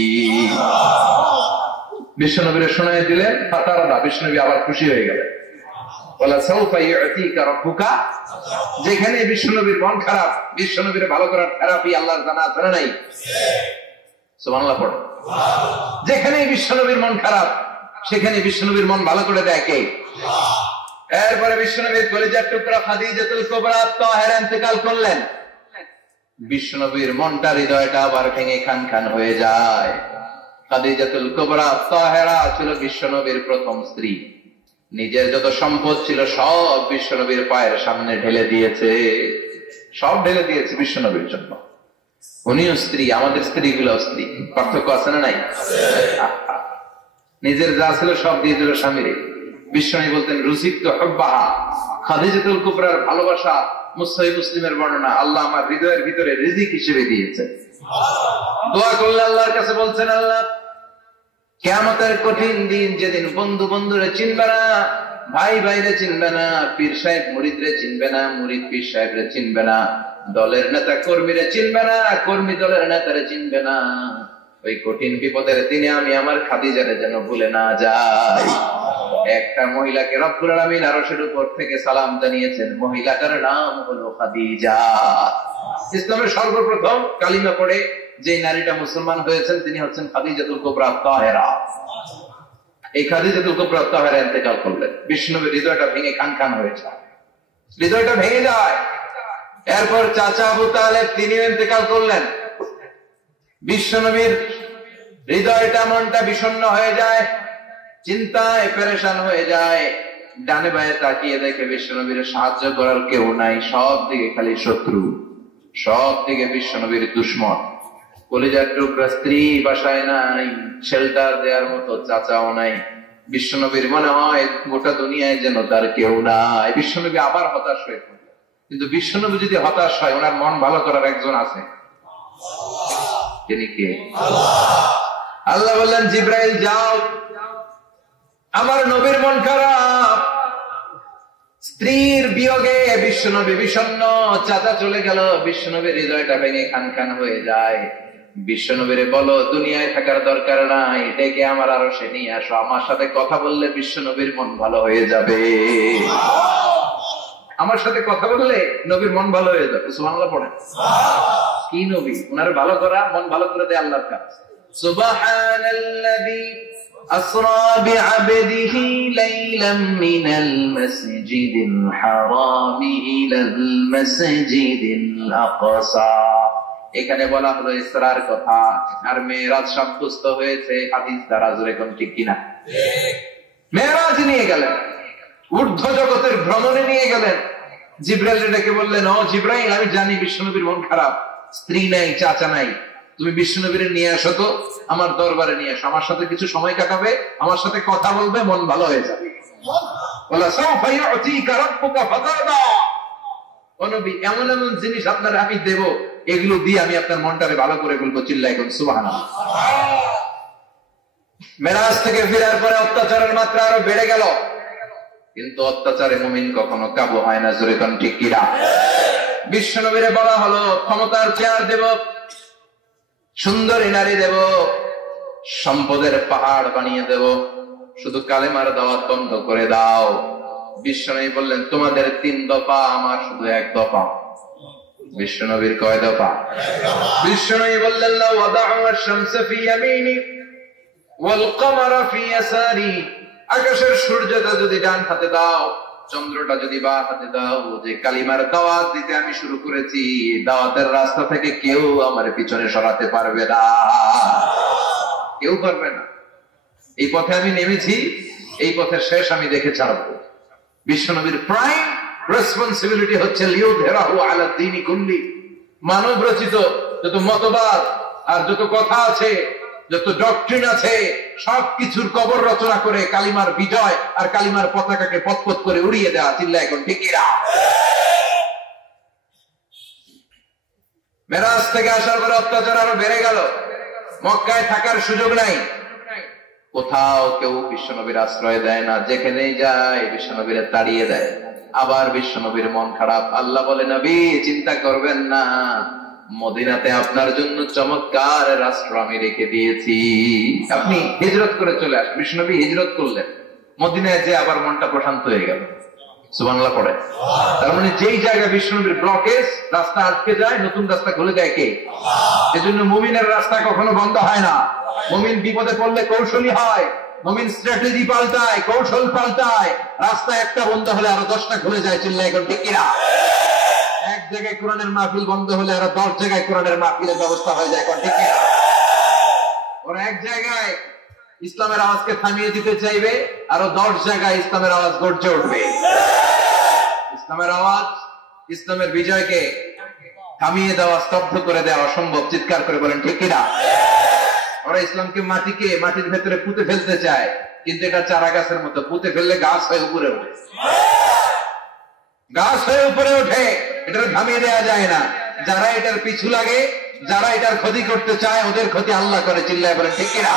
বিশ্বনবীর শোনায় দিলেন, ফাতারাদা, বিশ্বনবী আবার খুশি হয়ে গেলেন। ওয়ালা সাউফা ইউতিকা রাব্বুকা। যেখানে বিশ্বনবীর মন খারাপ, বিশ্বনবীর ভালো করার থেরাপি আল্লাহর জানা আছে না নাই? সুবহানাল্লাহ পড়ো। যেখানে বিশ্বনবীর মন খারাপ, সেখানে বিশ্বনবীর মন ভালো করে দেয় কে? এরপরে বিশ্বনবীর কলিজার টুকরা খাদিজাতুল কুবরা তাহেরা ইন্তেকাল করলেন। বিশ্বনবীর মনটা, হৃদয়টা আবার ভেঙে খান খান হয়ে যায়। খাদিজাতুল কুবরা তাহেরা ছিল বিশ্বনবীর প্রথম স্ত্রী। নিজের যত সম্পদ ছিল সব বিশ্বনবীর পায়ের সামনে ঢেলে দিয়েছে, সব ঢেলে দিয়েছে বিশ্বনবীর জন্য। উনিও স্ত্রী, আমাদের স্ত্রীগুলো স্ত্রী, পার্থক্য আছে না নাই? নিজের যা ছিল সব দিয়ে দিল স্বামীরে। বিশ্বনবী বলতেন, রুজিকতু হুব্বাহা। খাদিজাতুল কুবরার ভালোবাসা মুসহিহ মুসলিমের বর্ণনা, আল্লাহ আমার হৃদয়ের ভিতরে রিজিক হিসেবে দিয়েছে। দোয়া করলে আল্লাহর কাছে বলছেন, আল্লাহ কিয়ামতের কঠিন দিন, যেদিন বন্ধু বন্ধুরে চিনবে না, ভাই ভাইরে চিনবে না, পীর সাহেব মুরিদরে চিনবে না, মুরিদ পীর সাহেবরে চিনবে না, দলের নেতা কর্মীরে চিনবে না, কর্মী দলের নেতারে চিনবে না, ওই কঠিন বিপদের দিনে আমি আমার খাদিজারে যেন ভুলে না যাই। একটা মহিলাকে রব্বুল আলামিন আরশের উপর থেকে সালাম জানিয়েছেন, মহিলাটার নাম হলো খাদিজা। ইসলামের সর্বপ্রথম কালিমা পড়ে যে নারীটা মুসলমান হয়েছেন তিনি হচ্ছেন খাদিজাতুল কুবরা তাহেরা। এই খাদিজাতুল কুবরা তাহেরা ইন্তেকাল করলেন। বিশ্বনবীর হৃদয়টা ভেঙে খান খান হয়ে যায়, হৃদয়টা ভেঙে যায়। এরপর চাচা আবু তালেব তিনিও ইন্তেকাল করলেন। বিশ্বনবীর হৃদয়টা, মনটা বিষণ্ণ হয়ে যায়, চিন্তায় পেরেশান হয়ে যায়। ডানে বায়ে তাকিয়ে দেখে বিশ্বনবীর সাহায্য করার কেউ নাই, সব দিকে খালি শত্রু, সব দিকে বিশ্বনবীর দুশ্মন। কলিজার টুকরা স্ত্রী বাসায় নাই, শেল্টার দেওয়ার মতো চাচাও নাই। বিশ্বনবীর মনে হয় গোটা দুনিয়ায় যেন তার কেউ নাই। বিশ্বনবী আবার হতাশ হয়ে পড়লেন। কিন্তু বিশ্বনবী যদি হতাশ হয়, ওনার মন ভালো করার একজন আছে। তিনি কে? আল্লাহ বললেন, জিবরাইল যাও, আমার নবীর মন খারাপ, স্ত্রীর বিয়োগে বিশ্বনবী বিষণ্ণ, চাচা চলে গেল, বিশ্বনবীর হৃদয়টা ভেঙে খান খান হয়ে যায়। বিশ্বনবীরে বলো, দুনিয়ায় থাকার দরকার নাই, ডেকে আমার আরশে নিয়ে আসো, আমার সাথে কথা বললে বিশ্বনবীর মন ভালো হয়ে যাবে। আমার সাথে কথা বললে নবীর মন ভালো হয়ে যাবে। সুবহানাল্লাহ পড়েন। কি নবী, ওনার ভালো করা, মন ভালো করে দেয় আল্লাহর কাজ। সুবহানাল্লাযী আসরা বিআবদিহি লাইলাম মিনাল মাসজিদিল হারামি ইলাল মাসজিদিল আকসা। এখানে বলা হলো ইসরার কথা, আর মেরাজ সাব্যস্ত হয়েছে হাদিস দ্বারা। জোরে কোন ঠিক কিনা? মেরাজ নিয়ে গেলেন, ঊর্ধ্ব জগতের ভ্রমণে নিয়ে গেলেন। জিবরাইল ডেকে বললেন, ও জিবরাইল, আমি জানি বিশ্বনবীর মন খারাপ, স্ত্রী নাই, চাচা নাই, তুমি বিশ্বনবীর নিয়ে আসো তো, আমার দরবারে নিয়ে আসো, আমার সাথে কিছু সময় কাটাবে, আমার সাথে কথা বলবে, মন ভালো হয়ে যাবে। বলা সাউফা ইউতিকা রাব্বুকা ফাতারদা। ও নবী, এমন এমন জিনিস আপনার আমি দেব, এগুলো দিয়ে আমি আপনার মনটাকে ভালো করে ফেলবো। চিল্লায় কোন সুবহানাল্লাহ। মেরাজ থেকে ফেরার পরে অত্যাচারের মাত্রা আরো বেড়ে গেল, কিন্তু অত্যাচারে মুমিন কখনো কাবু হয় না। জোরে কোন ঠিক কিনা? বিশ্বনবীরে বলা হলো, ক্ষমতার চেয়ার দেব, সুন্দরী নারী দেব, সম্পদের পাহাড় বানিয়ে দেব, শুধু কালেমার দাওয়াত বন্ধ করে দাও। বিশ্বনবী বললেন, তোমাদের 3 দফা, আমার শুধু 1 দফা। বিশ্বনবীর কয় দফা? বিশ্বনবী বললেন, লা ওয়াদা'u আশ-শামসা ফি ইয়ামিনি ওয়াল কামারা ফি ইয়াসারি। আকাশের সূর্যটা যদি ডান হাতে দাও, চন্দ্রটা যদি বাঁ হাতে দাও, যে কালিমার দাওয়াত দিতে আমি শুরু করেছি, দাওয়াতের রাস্তা থেকে কেউ আমার পিছনে সরাতে পারবে না, কেউ পারবে না। এই পথে আমি নেমেছি, এই পথের শেষ আমি দেখে ছাড়বো। বিশ্বনবীর প্রাইম রেসপন্সিবিলিটি হচ্ছে লিউযহিরাহু আলা দ্বীনি কুল্লি। মানব রচিত যত মতবাদ আর যত কথা আছে, যত ডক্ট্রিন আছে, সবকিছুর কবর রচনা করে কালিমার বিজয় আর কালিমার পতাকাকে পথ করে উড়িয়ে দেওয়া। চিল্লায় এখন ঠিক কিনা? মেরাজ থেকে আসার পরে অত্যাচার আরো বেড়ে গেল, মক্কায় থাকার সুযোগ নাই, কোথাও কেউ বিশ্বনবীর আশ্রয় দেয় না, যেখানেই যায় বিশ্বনবীর তাড়িয়ে দেয়। আবার বিশ্বনবীর মন খারাপ। আল্লাহ বলে, নবী চিন্তা করবেন না, মদিনাতে আপনার জন্য চমৎকার রাষ্ট্র আমি রেখে দিয়েছি, আপনি হিজরত করে চলে আসেন। বিশ্বনবী হিজরত করলেন, মদিনায় যে আবার মনটা প্রশান্ত হয়ে গেল। সুবহানাল্লাহ পড়ে। তার মানে যেই জায়গায় বিশ্বনবীর ব্লকেজ, রাস্তা আটকে যায়, নতুন রাস্তা খুলে দেয় কে? এজন্য মুমিনের রাস্তা কখনো বন্ধ হয় না। মুমিন বিপদে পড়লে কৌশলী হয়, মুমিন স্ট্র্যাটেজি পাল্টায়, কৌশল পাল্টায়। রাস্তা একটা বন্ধ হলে আরো 10টা খুলে যায়। চিল্লায় এখন ঠিক কিনা? এক জায়গায় কোরআনের মাহফিল বন্ধ হলে আরো 10 জায়গায় কোরআনের মাহফিলের ব্যবস্থা হয়ে যায়। এখন ঠিক কিনা? ওরা এক জায়গায় ইসলামের আওয়াজকে থামিয়ে দিতে চাইবে, আরো 10 জায়গায় ইসলামের আওয়াজ গর্জে উঠবে। ইসলামের আওয়াজ, ইসলামের বিজয়কে থামিয়ে দেওয়া, স্তব্ধ করে দেওয়া অসম্ভব। চিৎকার করে বলেন ঠিক কিনা? ওরা ইসলামকে মাটির ভেতরে পুঁতে ফেলতে চায়, কিন্তু এটা চারা গাছের মতো, পুঁতে ফেললে গাছ হয়ে উপরে ওঠে, গাছ হয়ে উপরে ওঠে, এটা থামিয়ে দেওয়া যায় না। যারা এটার পিছু লাগে, যারা এটার ক্ষতি করতে চায়, ওদের ক্ষতি আল্লাহ করে। চিল্লায় বলেন ঠিক কিনা?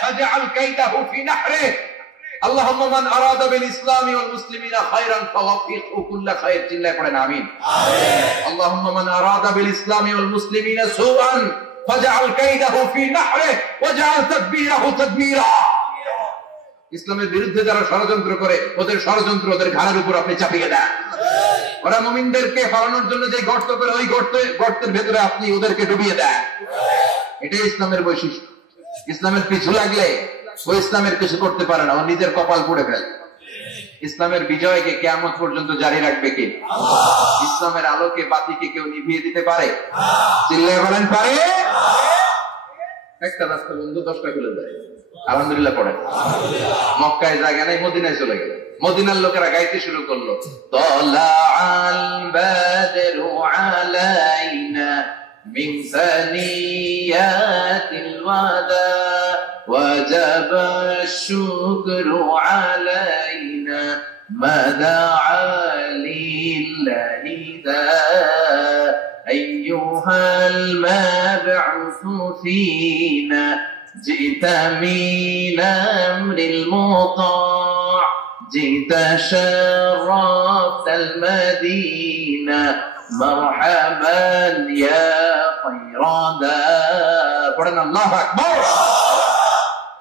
ফাজআল কাইদাহু ফি নাহরিহি। আল্লাহুম্মা মান আরাদা বিল ইসলামি ওয়াল মুসলিমিনা খায়রান ফাওয়াফিকহু কুল্লা খায়র। চিল্লায় পড়েন আমিন। আল্লাহুম্মা মান আরাদা বিল ইসলামি ওয়াল মুসলিমিনা সুআন ফাজআল কাইদাহু ফি নাহরিহি ওয়াজআল তাদবীরাহু তাদবীরা। ইসলামের বিরুদ্ধে যারা ষড়যন্ত্র করে, ওদের ষড়যন্ত্র ওদের ঘাড়ের উপর আপনি চাপিয়ে দেন। ওরা মুমিনদেরকে ফালানোর জন্য যে গর্ত করে, ওই গর্তের ভেতরে আপনি ওদেরকে ডুবিয়ে দেন। এটাই ইসলামের বৈশিষ্ট্য। ইসলামের পিছু লাগলে ও ইসলামের কিছু করতে পারে না, ও নিজের কপাল পুড়ে ফেলে। ইসলামের বিজয়কে কিয়ামত পর্যন্ত জারি রাখবে কে? ইসলামের আলোকে, বাতিকে কেউ নিভিয়ে দিতে পারে? চিল্লায় বলেন পারে? একটা রাস্তা বন্ধু, 10টা খুলে যায়। আলহামদুলিল্লাহ পড়েন। মক্কায় জায়গা নাই, মদিনায় চলে গেল। মদিনার লোকেরা গাইতে শুরু করলো, তালাআল বাদরু আলাইনা মিন সানিয়াতিল ওয়াদা ওয়াজাবা আশ-শুকরু আলাইনা মাদাআ লিল্লাহি দা আইয়ুহাল মাবউসু ফীনা جئت من أمر المطاع جئت شرفت المدينة مرحبا يا خير دار। পড়েন আল্লাহু আকবার।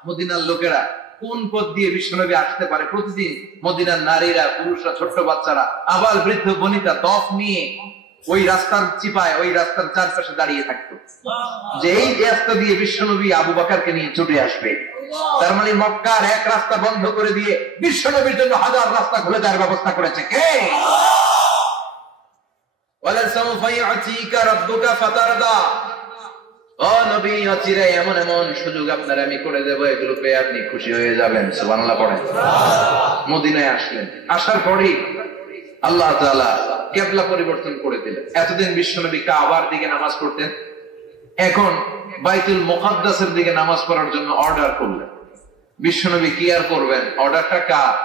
মদিনার লোকেরা কোন পথ দিয়ে বিশ্বনবী আসতে পারে। প্রতিদিন মদিনার নারীরা, পুরুষরা, ছোট্ট বাচ্চারা, আবার বৃদ্ধ বনিতা তফ নিয়ে ওই রাস্তার চিপায়, ওই রাস্তার চারপাশে দাঁড়িয়ে থাকতো, যে এই রাস্তা দিয়ে বিশ্বনবী আবু বকরকে নিয়ে ছুটে আসবে। তার মানে মক্কার এক রাস্তা বন্ধ করে দিয়ে বিশ্বনবীর জন্য হাজার রাস্তা খুলে দেওয়ার ব্যবস্থা করেছে কে? ও নবী, অচিরে এমন এমন সুযোগ আপনার আমি করে দেবো, এগুলো পেয়ে আপনি খুশি হয়ে যাবেন। সুবহানাল্লাহ পড়েন। মদিনায় আসলেন, আসার পরেই আল্লাহ তাআলা কিবলা পরিবর্তন করে দিলেন। এতদিন বিশ্বনবী কাবার দিকে নামাজ পড়তেন, এখন বাইতুল মুকাদ্দাসের দিকে নামাজ পড়ার জন্য অর্ডার করলেন। বিশ্বনবী কি আর করবেন, অর্ডারটা কার?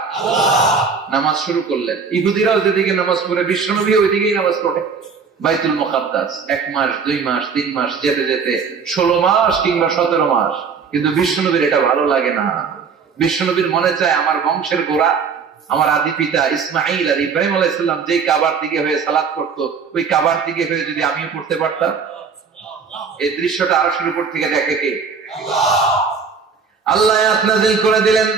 নামাজ শুরু করলেন। ইহুদিরাও যেদিকে নামাজ পড়ে বিশ্বনবী ওইদিকেই নামাজ পড়ে। বাইতুল মুকাদ্দাস 1 মাস 2 মাস 3 মাস যেতে যেতে 16 মাস কিংবা 17 মাস, কিন্তু বিশ্বনবীর এটা ভালো লাগে না। বিশ্বনবীর মনে চায় আমার বংশের গোড়া, আমার আদি পিতা ইসমাইল আর ইব্রাহিম আলাইহিস সালাম যে কাবার দিকে হয়ে সালাত করতো, ওই কাবার দিকে হয়ে যদি আমিও পড়তে পারতাম। এই দৃশ্যটা আরশের উপর থেকে দেখে কে? আল্লাহ আয়াত নাযিল করে দিলেন,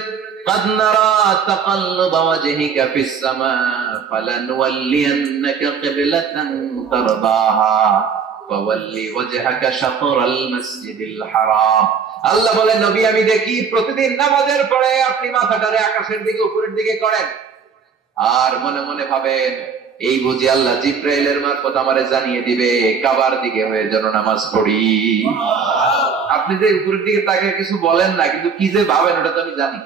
قد نرى تقلب وجهك في السماء فلنولينك قبلة ترضاها فول وجهك شطر المسجد الحرام। আল্লাহ বলেন, নবী আমি দেখি প্রতিদিন নামাজের পরে আপনি মাথাটারে আকাশের দিকে, উপরের দিকে করেন, আর মনে মনে ভাবেন এই বুঝি আল্লাহ জিব্রাইলের মারফত আমারে জানিয়ে দিবে কাবার দিকে হয়ে যেন নামাজ পড়ি। আপনি যে উপরের দিকে তাকিয়ে কিছু বলেন না, কিন্তু কি যে ভাবেন ওটা তো আমি জানি,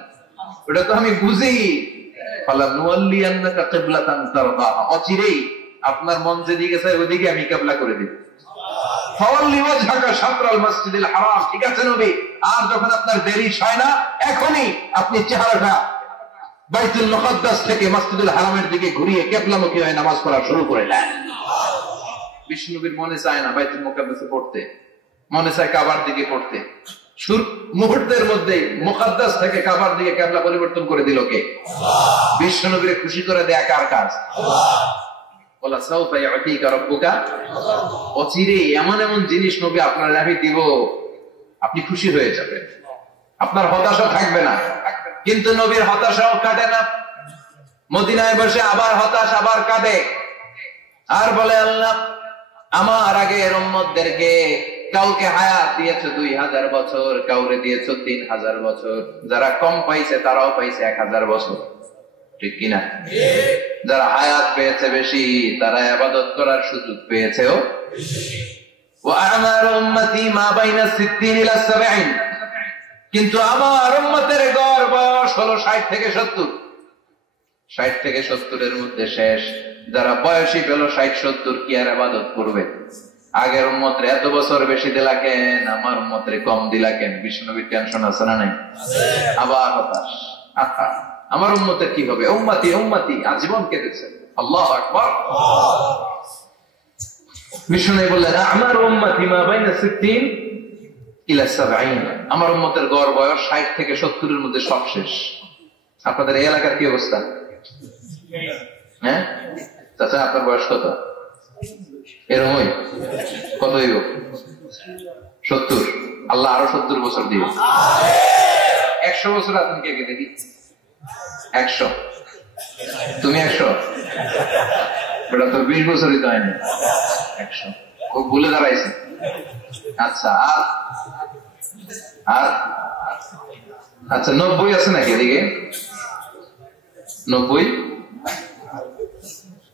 ওটা তো আমি বুঝি। ফালানুওয়াল্লিয়ান্নাকা কিবলাতান তারদাহা, অচিরেই আপনার মন যেদিকে চায় ওদিকে আমি কিবলা করে দিব। ফাওয়াল্লি ওয়াজহাকা শাতরাল মাসজিদিল হারাম, ঠিক আছে নবী? আর যখন আপনার দেরি হয় না, এখনই আপনি চেহারাটা বাইতুল মুকাদ্দাস থেকে মসজিদুল হারামের দিকে ঘুরিয়ে কিবলামুখী হয়ে নামাজ পড়া শুরু করে দেন। বিষ্ণুবীর মনে চায় না বাইতুল মুকাদ্দাসে পড়তে, মনে চায় কাবার দিকে পড়তে। মুহূর্তের মধ্যে মুকাদ্দাস থেকে কাবার দিকে কিবলা পরিবর্তন করে দিল কে? বিশ্বনবীকে খুশি করে দেয়া কার কাজ? ওয়ালা সাউফা ইয়াতিকা রাব্বুকা, অচিরেই এমন এমন জিনিস নবী আপনার আমি দিব, আপনি খুশি হয়ে যাবেন, আপনার হতাশা থাকবে না। কিন্তু নবীর হতাশাও কাটে না, মদিনায় বসে আবার হতাশ, আবার কাঁদে, আর বলে আল্লাহ আমার আগের উম্মতদেরকে কাউকে হায়াত দিয়েছো 2000 বছর, কাউরে দিয়েছো 3000 বছর, যারা কম পাইছে তারাও পাইছে 1000 বছর, ঠিক কিনা? যারা হায়াত পেয়েছে বেশি, তারা ইবাদত করার সুযোগ পেয়েছেও বেশি। ওয়া আমারু উম্মতি মা বাইনা 60 ইলা 70, কিন্তু আমার উম্মতের গড় বয়স হলো 60 থেকে 70। 60 থেকে 70 এর মধ্যে শেষ। যারা বয়সী পেল 60-70, কি আর ইবাদত করবে? আগের উম্মতের এত বছর বেশি দিলা কেন, আমার উম্মতের কম দিলা কেন? বিষ্ণুনবীর টেনশন আছে না নাই? আবার হতাশ, আমার উম্মতের কি হবে? উম্মতি উম্মতি আজীবন কেঁদেছে। আল্লাহু আকবার। বিষ্ণুনবী বললেন আমার উম্মতি মা বাইনা 60 ইলা 70, আমার উম্মতের গড় বয়স 60 থেকে 70 এর মধ্যে সব শেষ। আপনাদের এই এলাকার কি অবস্থা? হ্যাঁ চাচা, আপনার বয়স কত? এরকমই কত হইব? 70। আল্লাহ আরো 70 বছর দিবে। 100 বছর আছেন কে কে দেখি? 100। তুমি 100? ওটা তো 20 বছরই তো হয়নি। 100 ও ভুলে দাঁড়াইছে। আচ্ছা, আর আচ্ছা 90 আছে নাকি এদিকে? 90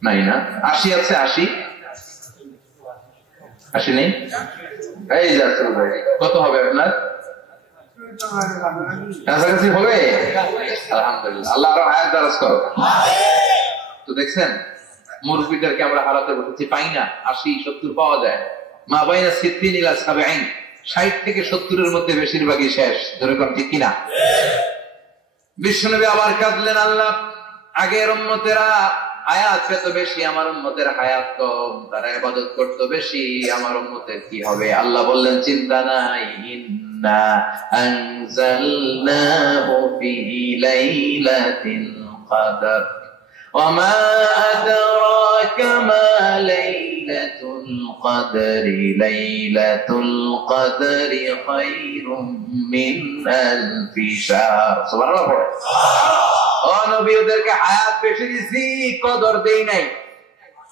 নাই না? 80 আছে? 80 নেই? এই যাচ্ছে ভাই, কত হবে আপনার? কাছাকাছি হবে? আলহামদুলিল্লাহ, আল্লাহ আরো হায়াত দারাজ করো। তো দেখছেন মুরব্বীদেরকে আমরা হারাতে বসেছি, পাই না। 80-70 পাওয়া যায়। মা বাইনা 60 ইলা 70, 60 থেকে 70 এর মধ্যে বেশিরভাগই শেষ। ধরে কোন ঠিক কিনা? বিশ্বনবী আবার কাঁদলেন, আল্লাহ আগের উম্মতেরা হায়াত পেত বেশি, আমার উম্মতের হায়াত কম, তারা ইবাদত করতো বেশি, আমার উম্মতের কি হবে? আল্লাহ বললেন চিন্তা নাই, ইন্না আনজালনাহু ফি লাইলাতিল কদর ওয়া মা আদরাকা মা লাইলাতুল লাইলাতুল কদরি খায়রুম মিন আলফি শাহর। সুবহানাল্লাহ পড়ে। ও নবী, ওদেরকে হায়াত বেশি দিছি, কদর দেই নাই।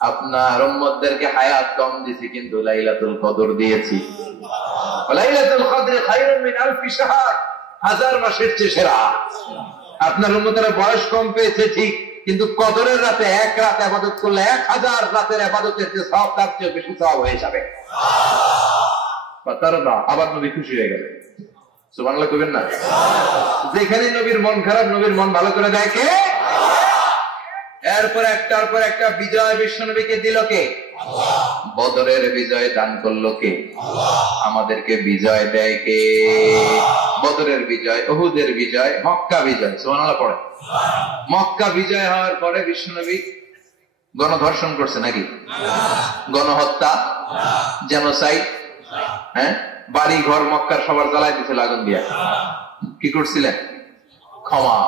আপনার উম্মতদেরকে হায়াত কম দিছি, কিন্তু লাইলাতুল কদর দিয়েছি। লাইলাতুল কদরি খায়রুম মিন আলফি শাহর, হাজার মাসের চেয়ে সেরা। আপনার উম্মতেরা বয়স কম পেয়েছে ঠিক, কিন্তু কদরের রাতে এক রাত ইবাদত করলে 1000 রাতের ইবাদতের যে সওয়াব, তার চেয়ে বেশি সওয়াব হয়ে যাবে। আবার নবী খুশি হয়ে গেলেন। সুবহানাল্লাহ কইবেন না? যেখানে নবীর মন খারাপ, নবীর মন ভালো করে দেয় কে? এরপর একটার পর একটা বিজয় বিশ্বনবীকে দিল কে? বদরের বিজয় দান করলো কে? আমাদেরকে বিজয় দেয় কে? বদরের বিজয়, উহুদের বিজয়, মক্কা বিজয়। সুবহানাল্লাহ পড়ে। মক্কা বিজয় হওয়ার পরে বিশ্বনবী গণধর্ষণ করছে নাকি? গণহত্যা, জেনোসাইড, হ্যাঁ, বাড়ি ঘর মক্কার সবার জ্বালাই দিয়েছিল আগুন দিয়া। কি করছিলেন? ক্ষমা।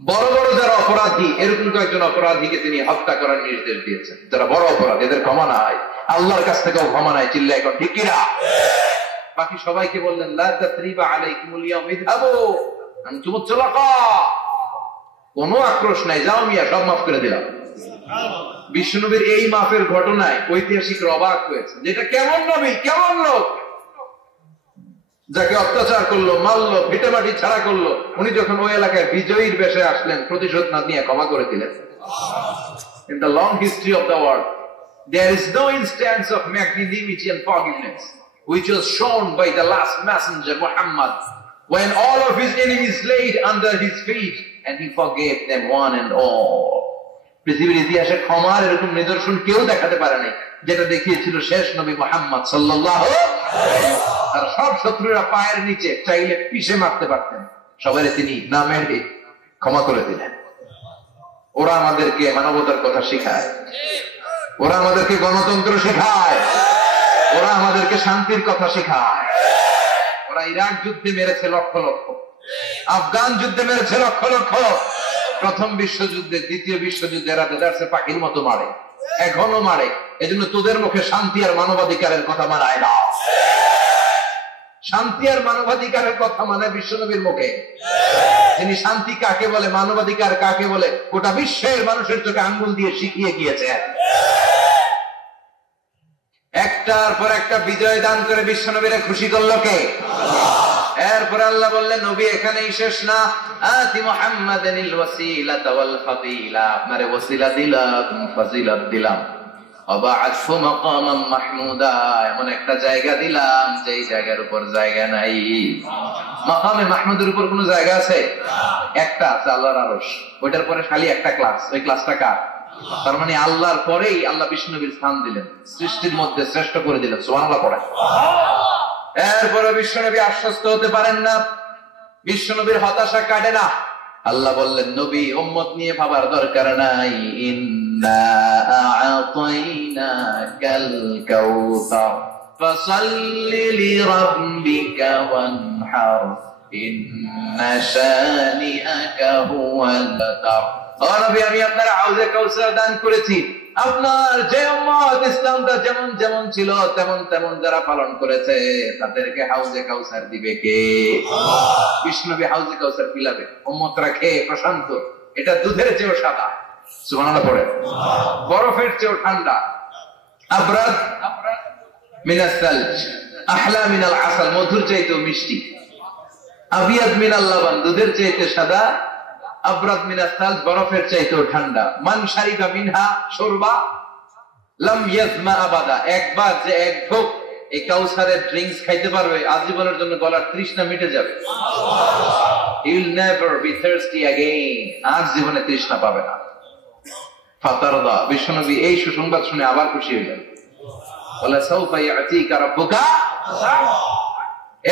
বড় বড় যারা অপরাধী, এরকম কয়েকজন অপরাধীকে তিনি হত্যা করার নির্দেশ দিয়েছেন। যারা বড় অপরাধী, এদের ক্ষমা নাই, আল্লাহর কাছ থেকেও ক্ষমা নাই। চিল্লায় এখন ঠিক কিনা? বাকি সবাইকে বললেন লা তাসরিবা আলাইকুমুল ইয়াউম ইযহাবু আনতুমুত তুলাকা, কোনো আক্রোশ নাই, যাও মিয়া, সব মাফ করে দিলাম। বিশ্বনবীর এই মাফের ঘটনায় ঐতিহাসিকরা অবাক হয়েছে, যেটা কেমন নবী, কেমন লোক, যাকে অত্যাচার করলো, মারলো, ভিটামাটি ছাড়া করলো, উনি যখন ওই এলাকায় বিজয়ীর বেশে আসলেন, প্রতিশোধ না নিয়ে ক্ষমা করে দিলেন। In the long history of the world, there is no instance of magnanimity and forgiveness which was shown by the last messenger Muhammad, when all of his enemies laid under his feet and he forgave them one and all. পৃথিবীর ইতিহাসে ক্ষমার এরকম নিদর্শন কেউ দেখাতে পারে নাই, যেটা দেখিয়েছিল শেষ নবী মুহাম্মদ সাল্লাল্লাহু আলাইহি ওয়াসাল্লাম। আর সব শত্রুরা পায়ের নিচে চাইলে পিষে মারতে পারতেন, সবাই তিনি না মেরে ক্ষমা করে দিলেন। ওরা আমাদেরকে মানবতার কথা শেখায়, ওরা আমাদেরকে গণতন্ত্র শেখায়, ওরা আমাদেরকে শান্তির কথা শেখায়। ওরা ইরাক যুদ্ধে মেরেছে লক্ষ লক্ষ, আফগান যুদ্ধে মেরেছে লক্ষ লক্ষ, প্রথম বিশ্বযুদ্ধে, দ্বিতীয় বিশ্বযুদ্ধে এরা দেদারসে পাখির মতো মারে, এখনো মারে। এজন্য তোদের মুখে শান্তি আর মানবাধিকারের কথা মানায় না। শান্তি আর মানবাধিকারের কথা মানে বিশ্বনবীর মুখে। তিনি শান্তি কাকে বলে, মানবাধিকার কাকে বলে, গোটা বিশ্বের মানুষের চোখে আঙ্গুল দিয়ে শিখিয়ে গিয়েছেন। একটার পর একটা বিজয় দান করে বিশ্বনবীরে খুশি করলো কে? এরপর আল্লাহ বললেন, নবী এখানেই শেষ না, আতি মুহাম্মাদানিল ওয়াসিলাতা ওয়াল ফাদিলা, আপনারে ওয়াসিলা দিলাম, ফাজিলত দিলাম, ওয়াবআসহু মাকামান মাহমুদা, এমন একটা জায়গা দিলাম যেই জায়গার উপর জায়গা নাই। মাকামে মাহমুদের উপর কোন জায়গা আছে? একটা আছে, আল্লাহর আরশ। ওইটার পরে খালি একটা ক্লাস, ওই ক্লাসটা কার? তার মানে আল্লাহর পরেই আল্লাহ বিশ্বনবীর স্থান দিলেন, সৃষ্টির মধ্যে শ্রেষ্ঠ করে দিলেন। সুবহানাল্লাহ পড়ে। এরপরে বিশ্বনবী আশ্বস্ত হতে পারেন না, বিশ্বনবীর হতাশা কাটে না। আল্লাহ বললেন, নবী উম্মত নিয়ে ভাবার দরকার নাই, ইন্না আ'তাইনাকাল কাউসার ফাসাল্লি লিরাব্বিকা ওয়ানহার ইন্না শানিআকা হুয়াল আবতার। ও নবী, আমি আপনার হাউজে কাউসার দান করেছি। আপনার যে উম্মত ইসলামটা যেমন যেমন ছিল তেমন তেমন যারা পালন করেছে, তাদেরকে হাউজে কাউসার দিবে কে? বিষ্ণবী হাউজে কাউসার পিলাবে, উম্মতরা খেয়ে প্রশান্ত। এটা দুধের চেয়েও সাদা, সুবহানাল্লাহ পড়ে, বরফের চেয়েও ঠান্ডা, আবরাদ মিনাস সালজ, আহলা মিনাল আসাল, মধুর চাইতেও মিষ্টি, আবিয়াদ মিনাল লাবান, দুধের চাইতে সাদা, আবরাদ মিনাস সালজ, বরফের চাইতেও ঠান্ডা। মান শারিবা মিনহা শুরবা লাম ইয়াজমা আবাদা, একবার যে এক ঢোক এই কাউসারের ড্রিঙ্কস খাইতে পারবে, আজীবনের জন্য গলার তৃষ্ণা মিটে যাবে। He will never be thirsty again, আর জীবনে তৃষ্ণা পাবে না। ফাতারদা, বিশ্বনবী এই সুসংবাদ শুনে আবার খুশি হলেন। বলে সাউফা ইয়াতিকা রাব্বুকা।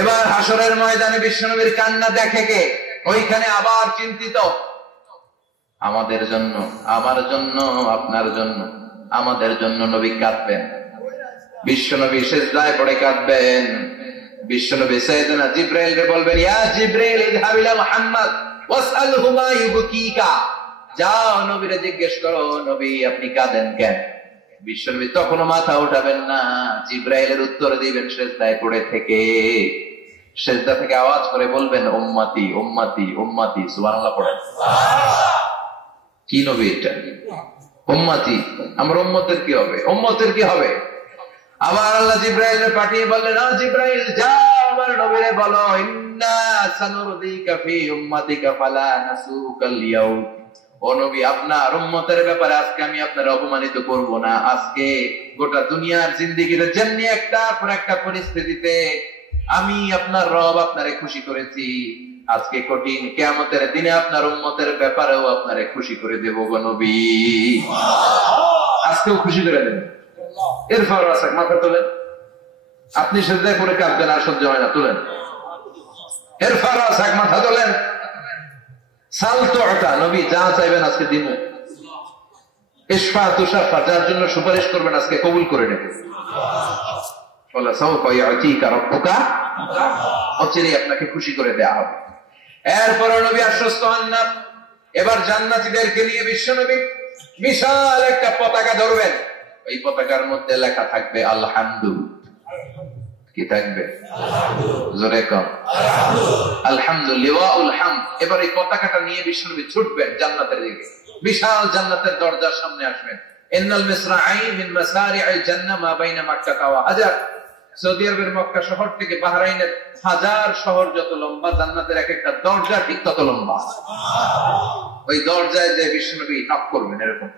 এবার হাসরের ময়দানে বিশ্বনবীর কান্না দেখে কে? ওইখানে আবার চিন্তিত, আমাদের জন্য, আমার জন্য, আপনার জন্য, আমাদের জন্য নবী কাঁদবেন। বিশ্বনবী সিজদায় পড়ে কাঁদবেন। বিশ্বনবী সাইয়েদনা জিবরাইলকে বলবেন, ইয়া জিবরাইল ইযহাব ইলা মুহাম্মদ ওয়াসআলহু মা ইউবকিকা, যাও নবীরে জিজ্ঞেস করো, নবী আপনি কাঁদেন কেন? বিশ্বনবী তখনও মাথা উঠাবেন না, জিব্রাইলের উত্তর দিবেন সেজদায় পড়ে থেকে। সেজদা থেকে আওয়াজ করে বলবেন উম্মতি উম্মতি উম্মতি, সুবহানাল্লাহ পড়েন। কি নবী এটা? উম্মতি, আমার উম্মতের কি হবে? উম্মতের কি হবে? আবার আল্লাহ জিব্রাইলকে পাঠিয়ে বললেন, জিব্রাইল যাও আমার নবীরে বলো, ইন্না সানুরদিকা ফি উম্মাতিকা ফালা নাসুকাল ইয়াউম। ও নবী, আপনার উম্মতের ব্যাপারে আজকে আমি আপনার অপমানিত করব না। আজকে গোটা দুনিয়ার জিন্দেগির জন্য একটার পর একটা পরিস্থিতিতে আমি আপনার রব আপনারে খুশি করেছি। আজকে কঠিন কিয়ামতের দিনে আপনার উম্মতের ব্যাপারেও আপনারে খুশি করে দেব গো নবী। আজকেও খুশি করে দেব। এরপর আসাক মাথা তোলেন, আপনি সেজদায় পড়ে কাঁদবেন আর সহ্য হয় না, তোলেন। এরপর আসাক মাথা তোলেন। সালতুআতা, নবী যা চাইবেন আজকে দিব। ইশফা তুশাফা, যার জন্য সুপারিশ করবেন আজকে কবুল করে নেব। ওয়ালা সাওফা ইয়াতিকা রাব্বুকা, অচিরেই আপনাকে খুশি করে দেয়া হবে। এরপর নবী আশ্বস্ত হন না। এবার জান্নাতীদেরকে নিয়ে বিশ্বনবী বিশাল একটা পতাকা ধরবেন। ওই পতাকার মধ্যে লেখা থাকবে আলহামদু। কি থাকবে? জোরে কম আলহামদুলিল্লাহ। এবার এই পতাকাটা নিয়ে বিশ্বনবী ছুটবেন জান্নাতের দিকে। বিশাল জান্নাতের দরজার সামনে আসবেন। ইন্নাল মিসরাঈন মিন মাসারি'আল জান্নাহ মা বাইনা মাক্কা ওয়া হাজার। সৌদি আরবের মক্কা শহর থেকে বাহরাইনের হাজার শহর যত লম্বা, জান্নাতের এক একটা দরজা ঠিক তত লম্বা। ওই দরজায় যে বিশ্বনবী নক করবেন এরকম,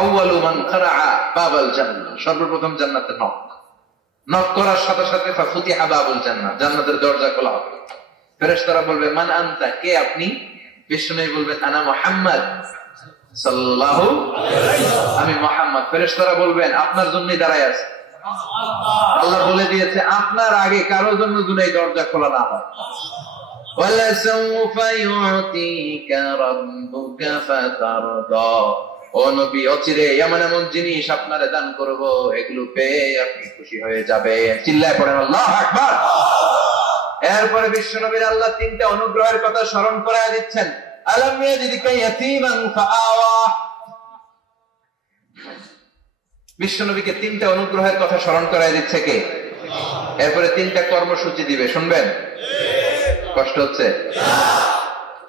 আউয়ালু মান কারাআ বাবাল জান্নাহ, সর্বপ্রথম জান্নাতের নক। নক করার সাথে সাথে ফাফুতিহা বাবুল জান্নাহ, জান্নাতের দরজা খোলা হবে। ফেরেশতারা বলবে মান আনতা, কে আপনি? বিশ্বনবী বলবেন আনা মুহাম্মদ সাল্লাল্লাহু আলাইহি ওয়াসাল্লাম, আমি মুহাম্মদ। ফেরেশতারা বলবেন আপনার জন্যই দাঁড়ায় আছে। আল্লাহ বলে দিয়েছে আপনার আগে কারো জন্য যেন এই দরজা খোলা না হয়। ওয়ালা সাউফা ইউতিকা রাব্বুকা ফাতারদা, ও নবী অচিরে এমন এমন জিনিস আপনারে দান করব, এগুলো পেয়ে আপনি খুশি হয়ে যাবেন। চিল্লায় পড়েন আল্লাহু আকবার। এরপরে বিশ্বনবীর আল্লাহ তিনটা অনুগ্রহের কথা স্মরণ করায় দিচ্ছেন। আলাম ইয়াজিদকা ইয়াতীমান ফাআওয়া, বিশ্বনবীকে তিনটা অনুগ্রহের কথা স্মরণ করায় দিচ্ছে কে? এরপরে তিনটা কর্মসূচি দিবে, শুনবেন? কষ্ট হচ্ছে?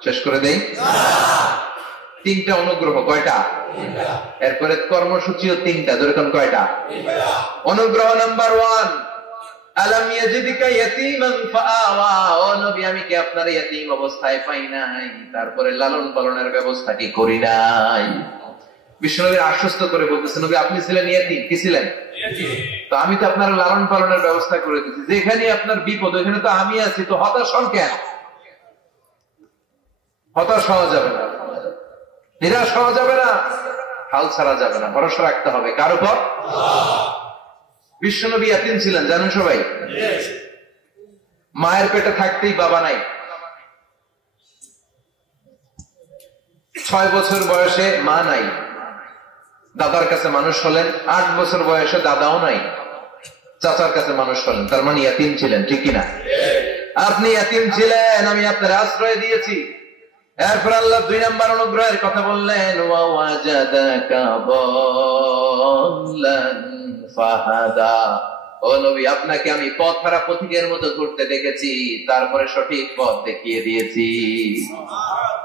শেষ করে দেই। তিনটা অনুগ্রহ, কয়টা? এরপরে কর্মসূচিও তিনটা, যেরকম কয়টা? অনুগ্রহ নাম্বার 1, আলাম ইয়াজিদকা ইয়াতীমান ফাআওয়া, ও নবী আমি কি আপনার ইয়াতীম অবস্থায় পাই নাই, তারপরে লালন পালনের ব্যবস্থা কি করি নাই? বিশ্বনবী আশ্বস্ত করে বলতেছেন, নবী আপনি ছিলেন ইয়াতীম, কি ছিলেন? তো আমি তো আপনার লালন পালনের ব্যবস্থা করে দিয়েছি। যেখানে আপনার বিপদ ওখানে তো আমি আছি, তো হতাশ হন কেন? হতাশ হওয়া যাবে না, নিরাশ হওয়া যাবে না, হাল ছাড়া যাবে না, ভরসা রাখতে হবে কার উপর? বিশ্বনবী ইয়াতীম ছিলেন, জানেন সবাই। মায়ের পেটে থাকতেই বাবা নাই। 6 বছর বয়সে মা নাই, দাদার কাছে মানুষ হলেন। 8 বছর বয়সে দাদাও নাই, চাচার কাছে মানুষ হলেন। তার মানে ইয়াতীম ছিলেন, ঠিক কিনা? আপনি ইয়াতীম ছিলেন, আমি আপনার আশ্রয় দিয়েছি। এরপর আল্লাহ 2 নম্বর অনুগ্রহের কথা বললেন, ওয়া ওয়াজাদাকা দাল্লান ফাহাদা, ও নবী আপনাকে আমি পথহারা পথিকের মতো ঘুরতে দেখেছি, তারপরে সঠিক পথ দেখিয়ে দিয়েছি।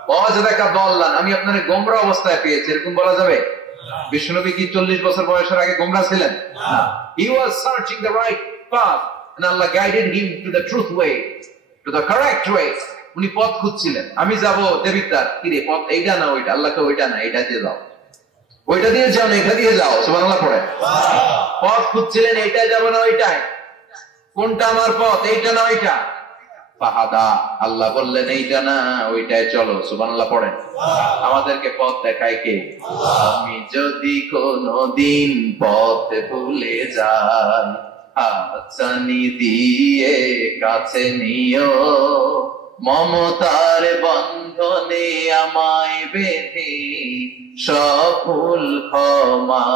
ওয়াজাদাকা দাল্লান, আমি আপনাকে গোমরা অবস্থায় পেয়েছি, এরকম বলা যাবে? বিশ্বনবী কি 40 বছর বয়সের আগে গোমরা ছিলেন? না, he was searching the right path and Allah guided him to the truth way, to the correct way. উনি পথ খুঁজছিলেন। আমি যাব দেবিদ্বার, কি রে পথ এইটা না ওইটা? আল্লাহকে ওইটা না এটা দিয়ে যাও, ওইটা দিয়ে যাও না এটা দিয়ে যাও, সুবহানাল্লাহ পড়ে। পথ খুঁজছিলেন, এইটা যাব না ওইটাই, কোনটা আমার পথ, এইটা না ওইটা? ফাহাদা, আল্লাহ বললেন এইটা না ওইটাই চলো, সুবহানাল্লাহ পড়েন। আমাদেরকে পথ দেখায় কে? আমি যদি কোনদিন পথ ভুলে যাই, হাতছানি দিয়ে কাছে নিও, মমতার বন্ধনে আমায় বেঁধে সফল ক্ষমা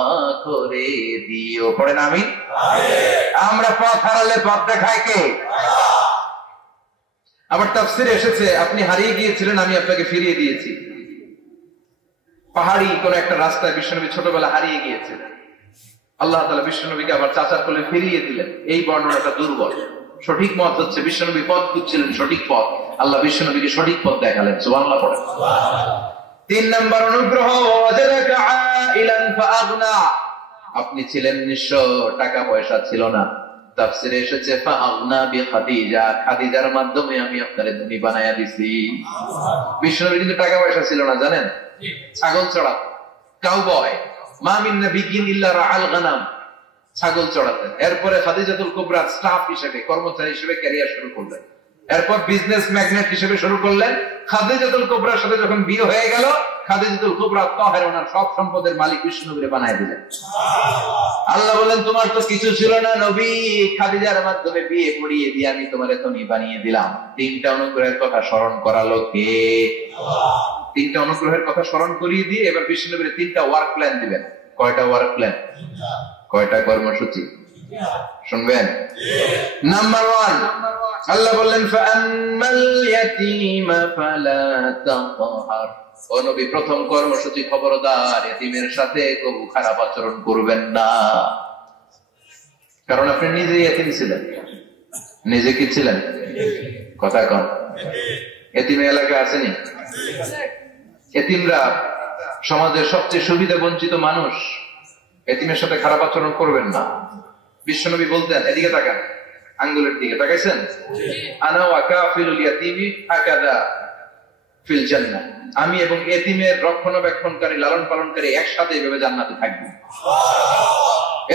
করে দিও। পড়েন আমিন। আমরা পথ হারালে পথ দেখায় কে? আবার তাফসীরে এসেছে আপনি হারিয়ে গিয়েছিলেন, আমি আপনাকে ফিরিয়ে দিয়েছি। পাহাড়ি কোন একটা রাস্তায় বিশ্বনবী ছোটবেলা হারিয়ে গিয়েছিলেন। আল্লাহ তাআলা বিশ্বনবীকে আবার চাচার কোলে ফিরিয়ে দিলেন। এই বর্ণনাটা দুর্বল। সঠিক মত হচ্ছে বিশ্বনবী পথ খুঁজছিলেন, সঠিক পথ। আল্লাহ বিশ্বনবীকে সঠিক পথ দেখালেন। সুবহানাল্লাহ পড়েন। 3 নম্বর অনুগ্রহ, ওয়াজাদাকা আইলান ফাআগনা। আপনি ছিলেন নিঃস্ব, টাকা পয়সা ছিল না। তাফসিরে এসেছে ফাআগনা বিখাদিজা, খাদিজার মাধ্যমে আমি আপনারে ধনী বানায়া দিছি। বিশ্বনবীর কিন্তু টাকা পয়সা ছিল না, জানেন? ছাগল চড়াতেন, কাউবয়। মা মিন নাবিয়্যিন ইল্লা রাআল গানাম, ছাগল চড়াতেন। এরপরে খাদিজাতুল কুবরা স্টাফ হিসেবে, কর্মচারী হিসেবে ক্যারিয়ার শুরু করলেন। এরপর বিজনেস ম্যাগনেট হিসেবে শুরু করলেন। খাদিজাতুল কুবরার সাথে যখন বিয়ে হয়ে গেল, খাদিজাতুল কুবরা তাহের ওনার সব সম্পদের মালিক বিশ্বনবীরে বানায় দিলেন। আল্লাহ বলেন, তোমার তো কিছু ছিল না নবী, খাদিজার মাধ্যমে বিয়ে পড়িয়ে দিয়ে আমি তোমারে ধনী বানিয়ে দিলাম। 3টা অনুগ্রহের কথা স্মরণ করালো কে? 3টা অনুগ্রহের কথা স্মরণ করিয়ে দিয়ে এবার বিশ্বনবীর 3টা ওয়ার্ক প্ল্যান দিবেন। কয়টা ওয়ার্ক প্ল্যান? কয়টা কর্মসূচি? শুনবেন। নাম্বার 1, আল্লাহ বললেন ফাআম্মাল ইয়াতীমা ফালা তাকহার। ও নবী, প্রথম কর্মসূচি, খবরদার এতিমের সাথে কবু খারাপ আচরণ করবেন না। কারণ আপনি নিজেই এতিম ছিলেন। নিজে কি ছিলেন? কথা কন। এতিম এলাকা আসেনি? এতিমরা সমাজের সবচেয়ে সুবিধা বঞ্চিত মানুষ। এতিমের সাথে খারাপ আচরণ করবেন না। বিশ্বনবী বলতেন, এদিকে তাকান, আঙ্গুলের দিকে তাকাইছেন? আনা ওয়া কাফিলুল ইয়াতীমি হাকাদা ফিল জান্নাহ। আমি এবং এতিমের রক্ষণাবেক্ষণকারী, লালন পালনকারী একসাথে এভাবে জান্নাতে থাকব।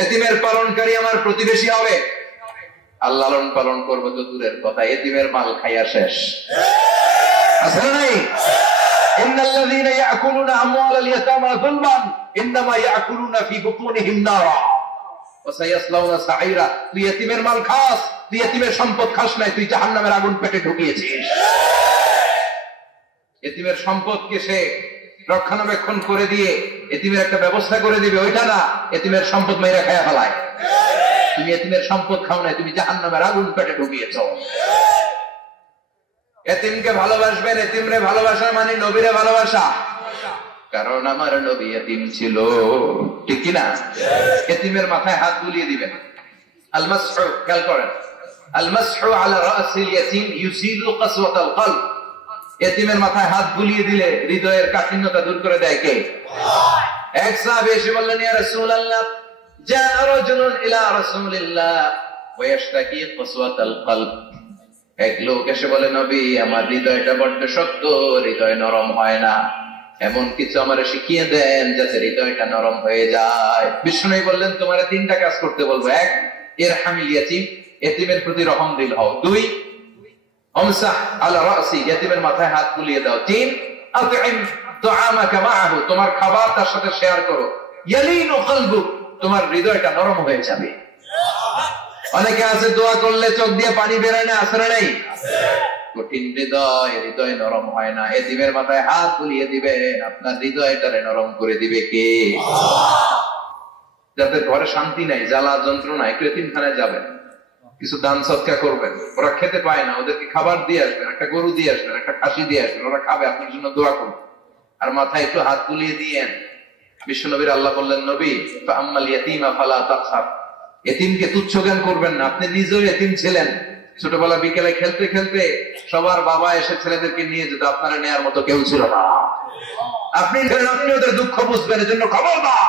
এতিমের পালনকারী আমার প্রতিবেশী হবে। আর লালন পালন করবো তো দূরের কথা, এতিমের মাল খাইয়া শেষ। আসলে নাই? ইন্নাল্লাযীনা ইয়াকুলুনা আমওয়ালাল ইয়াতামা যুলমান ইন্নামা ইয়াকুলুনা ফি বুতুনিহিম নারা ওয়া সায়াসলাউনা সাঈরা। তুই এতিমের মাল খাস, তুই এতিমের সম্পদ খাস নাই, তুই জাহান্নামের আগুন পেটে ঢুকিয়েছিস। এতিমের সম্পদকে সে রক্ষণাবেক্ষণ করে দিয়ে এতিমের একটা ব্যবস্থা করে দিবে, ওইটা না। এতিমের সম্পদ মাইরা খায়া ফেলায়। তুমি এতিমের সম্পদ খাও নাই, তুমি জাহান্নামের আগুন পেটে ঢুকিয়েছ। এতিমকে ভালোবাসবেন। এতিমরে ভালোবাসা মানে নবীরে ভালোবাসা। কারণ আমার নবী এতিম ছিল, ঠিক কিনা? এতিমের মাথায় হাত বুলিয়ে দিবেন। আল মাসহু, খেয়াল করেন, আল মাসহু আলা রাসিল ইয়াতীম ইউসিলু কাসওয়াতাল কলব। এতিমের মাথায় হাত বুলিয়ে দিলে হৃদয়ের কাঠিন্যতা দূর করে দেয় কে? এক সাহাবী এসে বললেন, ইয়া রাসূলুল্লাহ, জা রাজুলুন ইলা রাসূলিল্লাহ ওয়া ইয়াশতাকি কাসওয়াতাল কলব। এক লোক এসে বলে, নবী, আমার হৃদয়টা বড্ড শক্ত, হৃদয় নরম হয় না। এমন কিছু আমারে শিখিয়ে দেন যাতে হৃদয়টা নরম হয়ে যায়। বিষ্ণু বললেন, তোমারে 3টা কাজ করতে বলবো। 1, ইরহামিল ইয়াতীম, এতিমের প্রতি রহমদিল হও। 2, আমসাহ আলা রাসি, এতিমের মাথায় হাত বুলিয়ে দাও। 3, আতইম তুআমাকা মাআহু, তোমার খাবার তার সাথে শেয়ার করো। ইয়ালিনু কলবুক, তোমার হৃদয়টা নরম হয়ে যাবে। অনেকে আছে দোয়া করলে চোখ দিয়ে পানি বেরোয় না, আসলে নাই? কঠিন হৃদয়, হৃদয় নরম হয় না। এতিমের মাথায় হাত বুলিয়ে দিবেন, আপনার হৃদয়টারে নরম করে দিবে কে? যাদের ঘরে শান্তি নাই, জ্বালা যন্ত্রণা, একটু এতিমখানায় যাবেন, কিছু দান সদকা করবেন। ওরা খেতে পায় না, ওদেরকে খাবার দিয়ে আসবেন, একটা গরু দিয়ে আসবেন, একটা খাসি দিয়ে আসবেন, ওরা খাবে, আপনার জন্য দোয়া করবে। আর মাথায় একটু হাত বুলিয়ে দিয়েন। বিশ্বনবীর আল্লাহ বললেন, নবী, ফাআম্মাল ইয়াতীমা ফালা তাকহার, এতিমকে তুচ্ছ জ্ঞান করবেন না। আপনি নিজেও এতিম ছিলেন। ছোটবেলা বিকেলে খেলতে খেলতে সবার বাবা এসে ছেলেদেরকে নিয়ে যেত, আপনারা নেয়ার মতো কেউ ছিল না। আপনি ওদের দুঃখ বুঝবেন, এজন্য খবরদার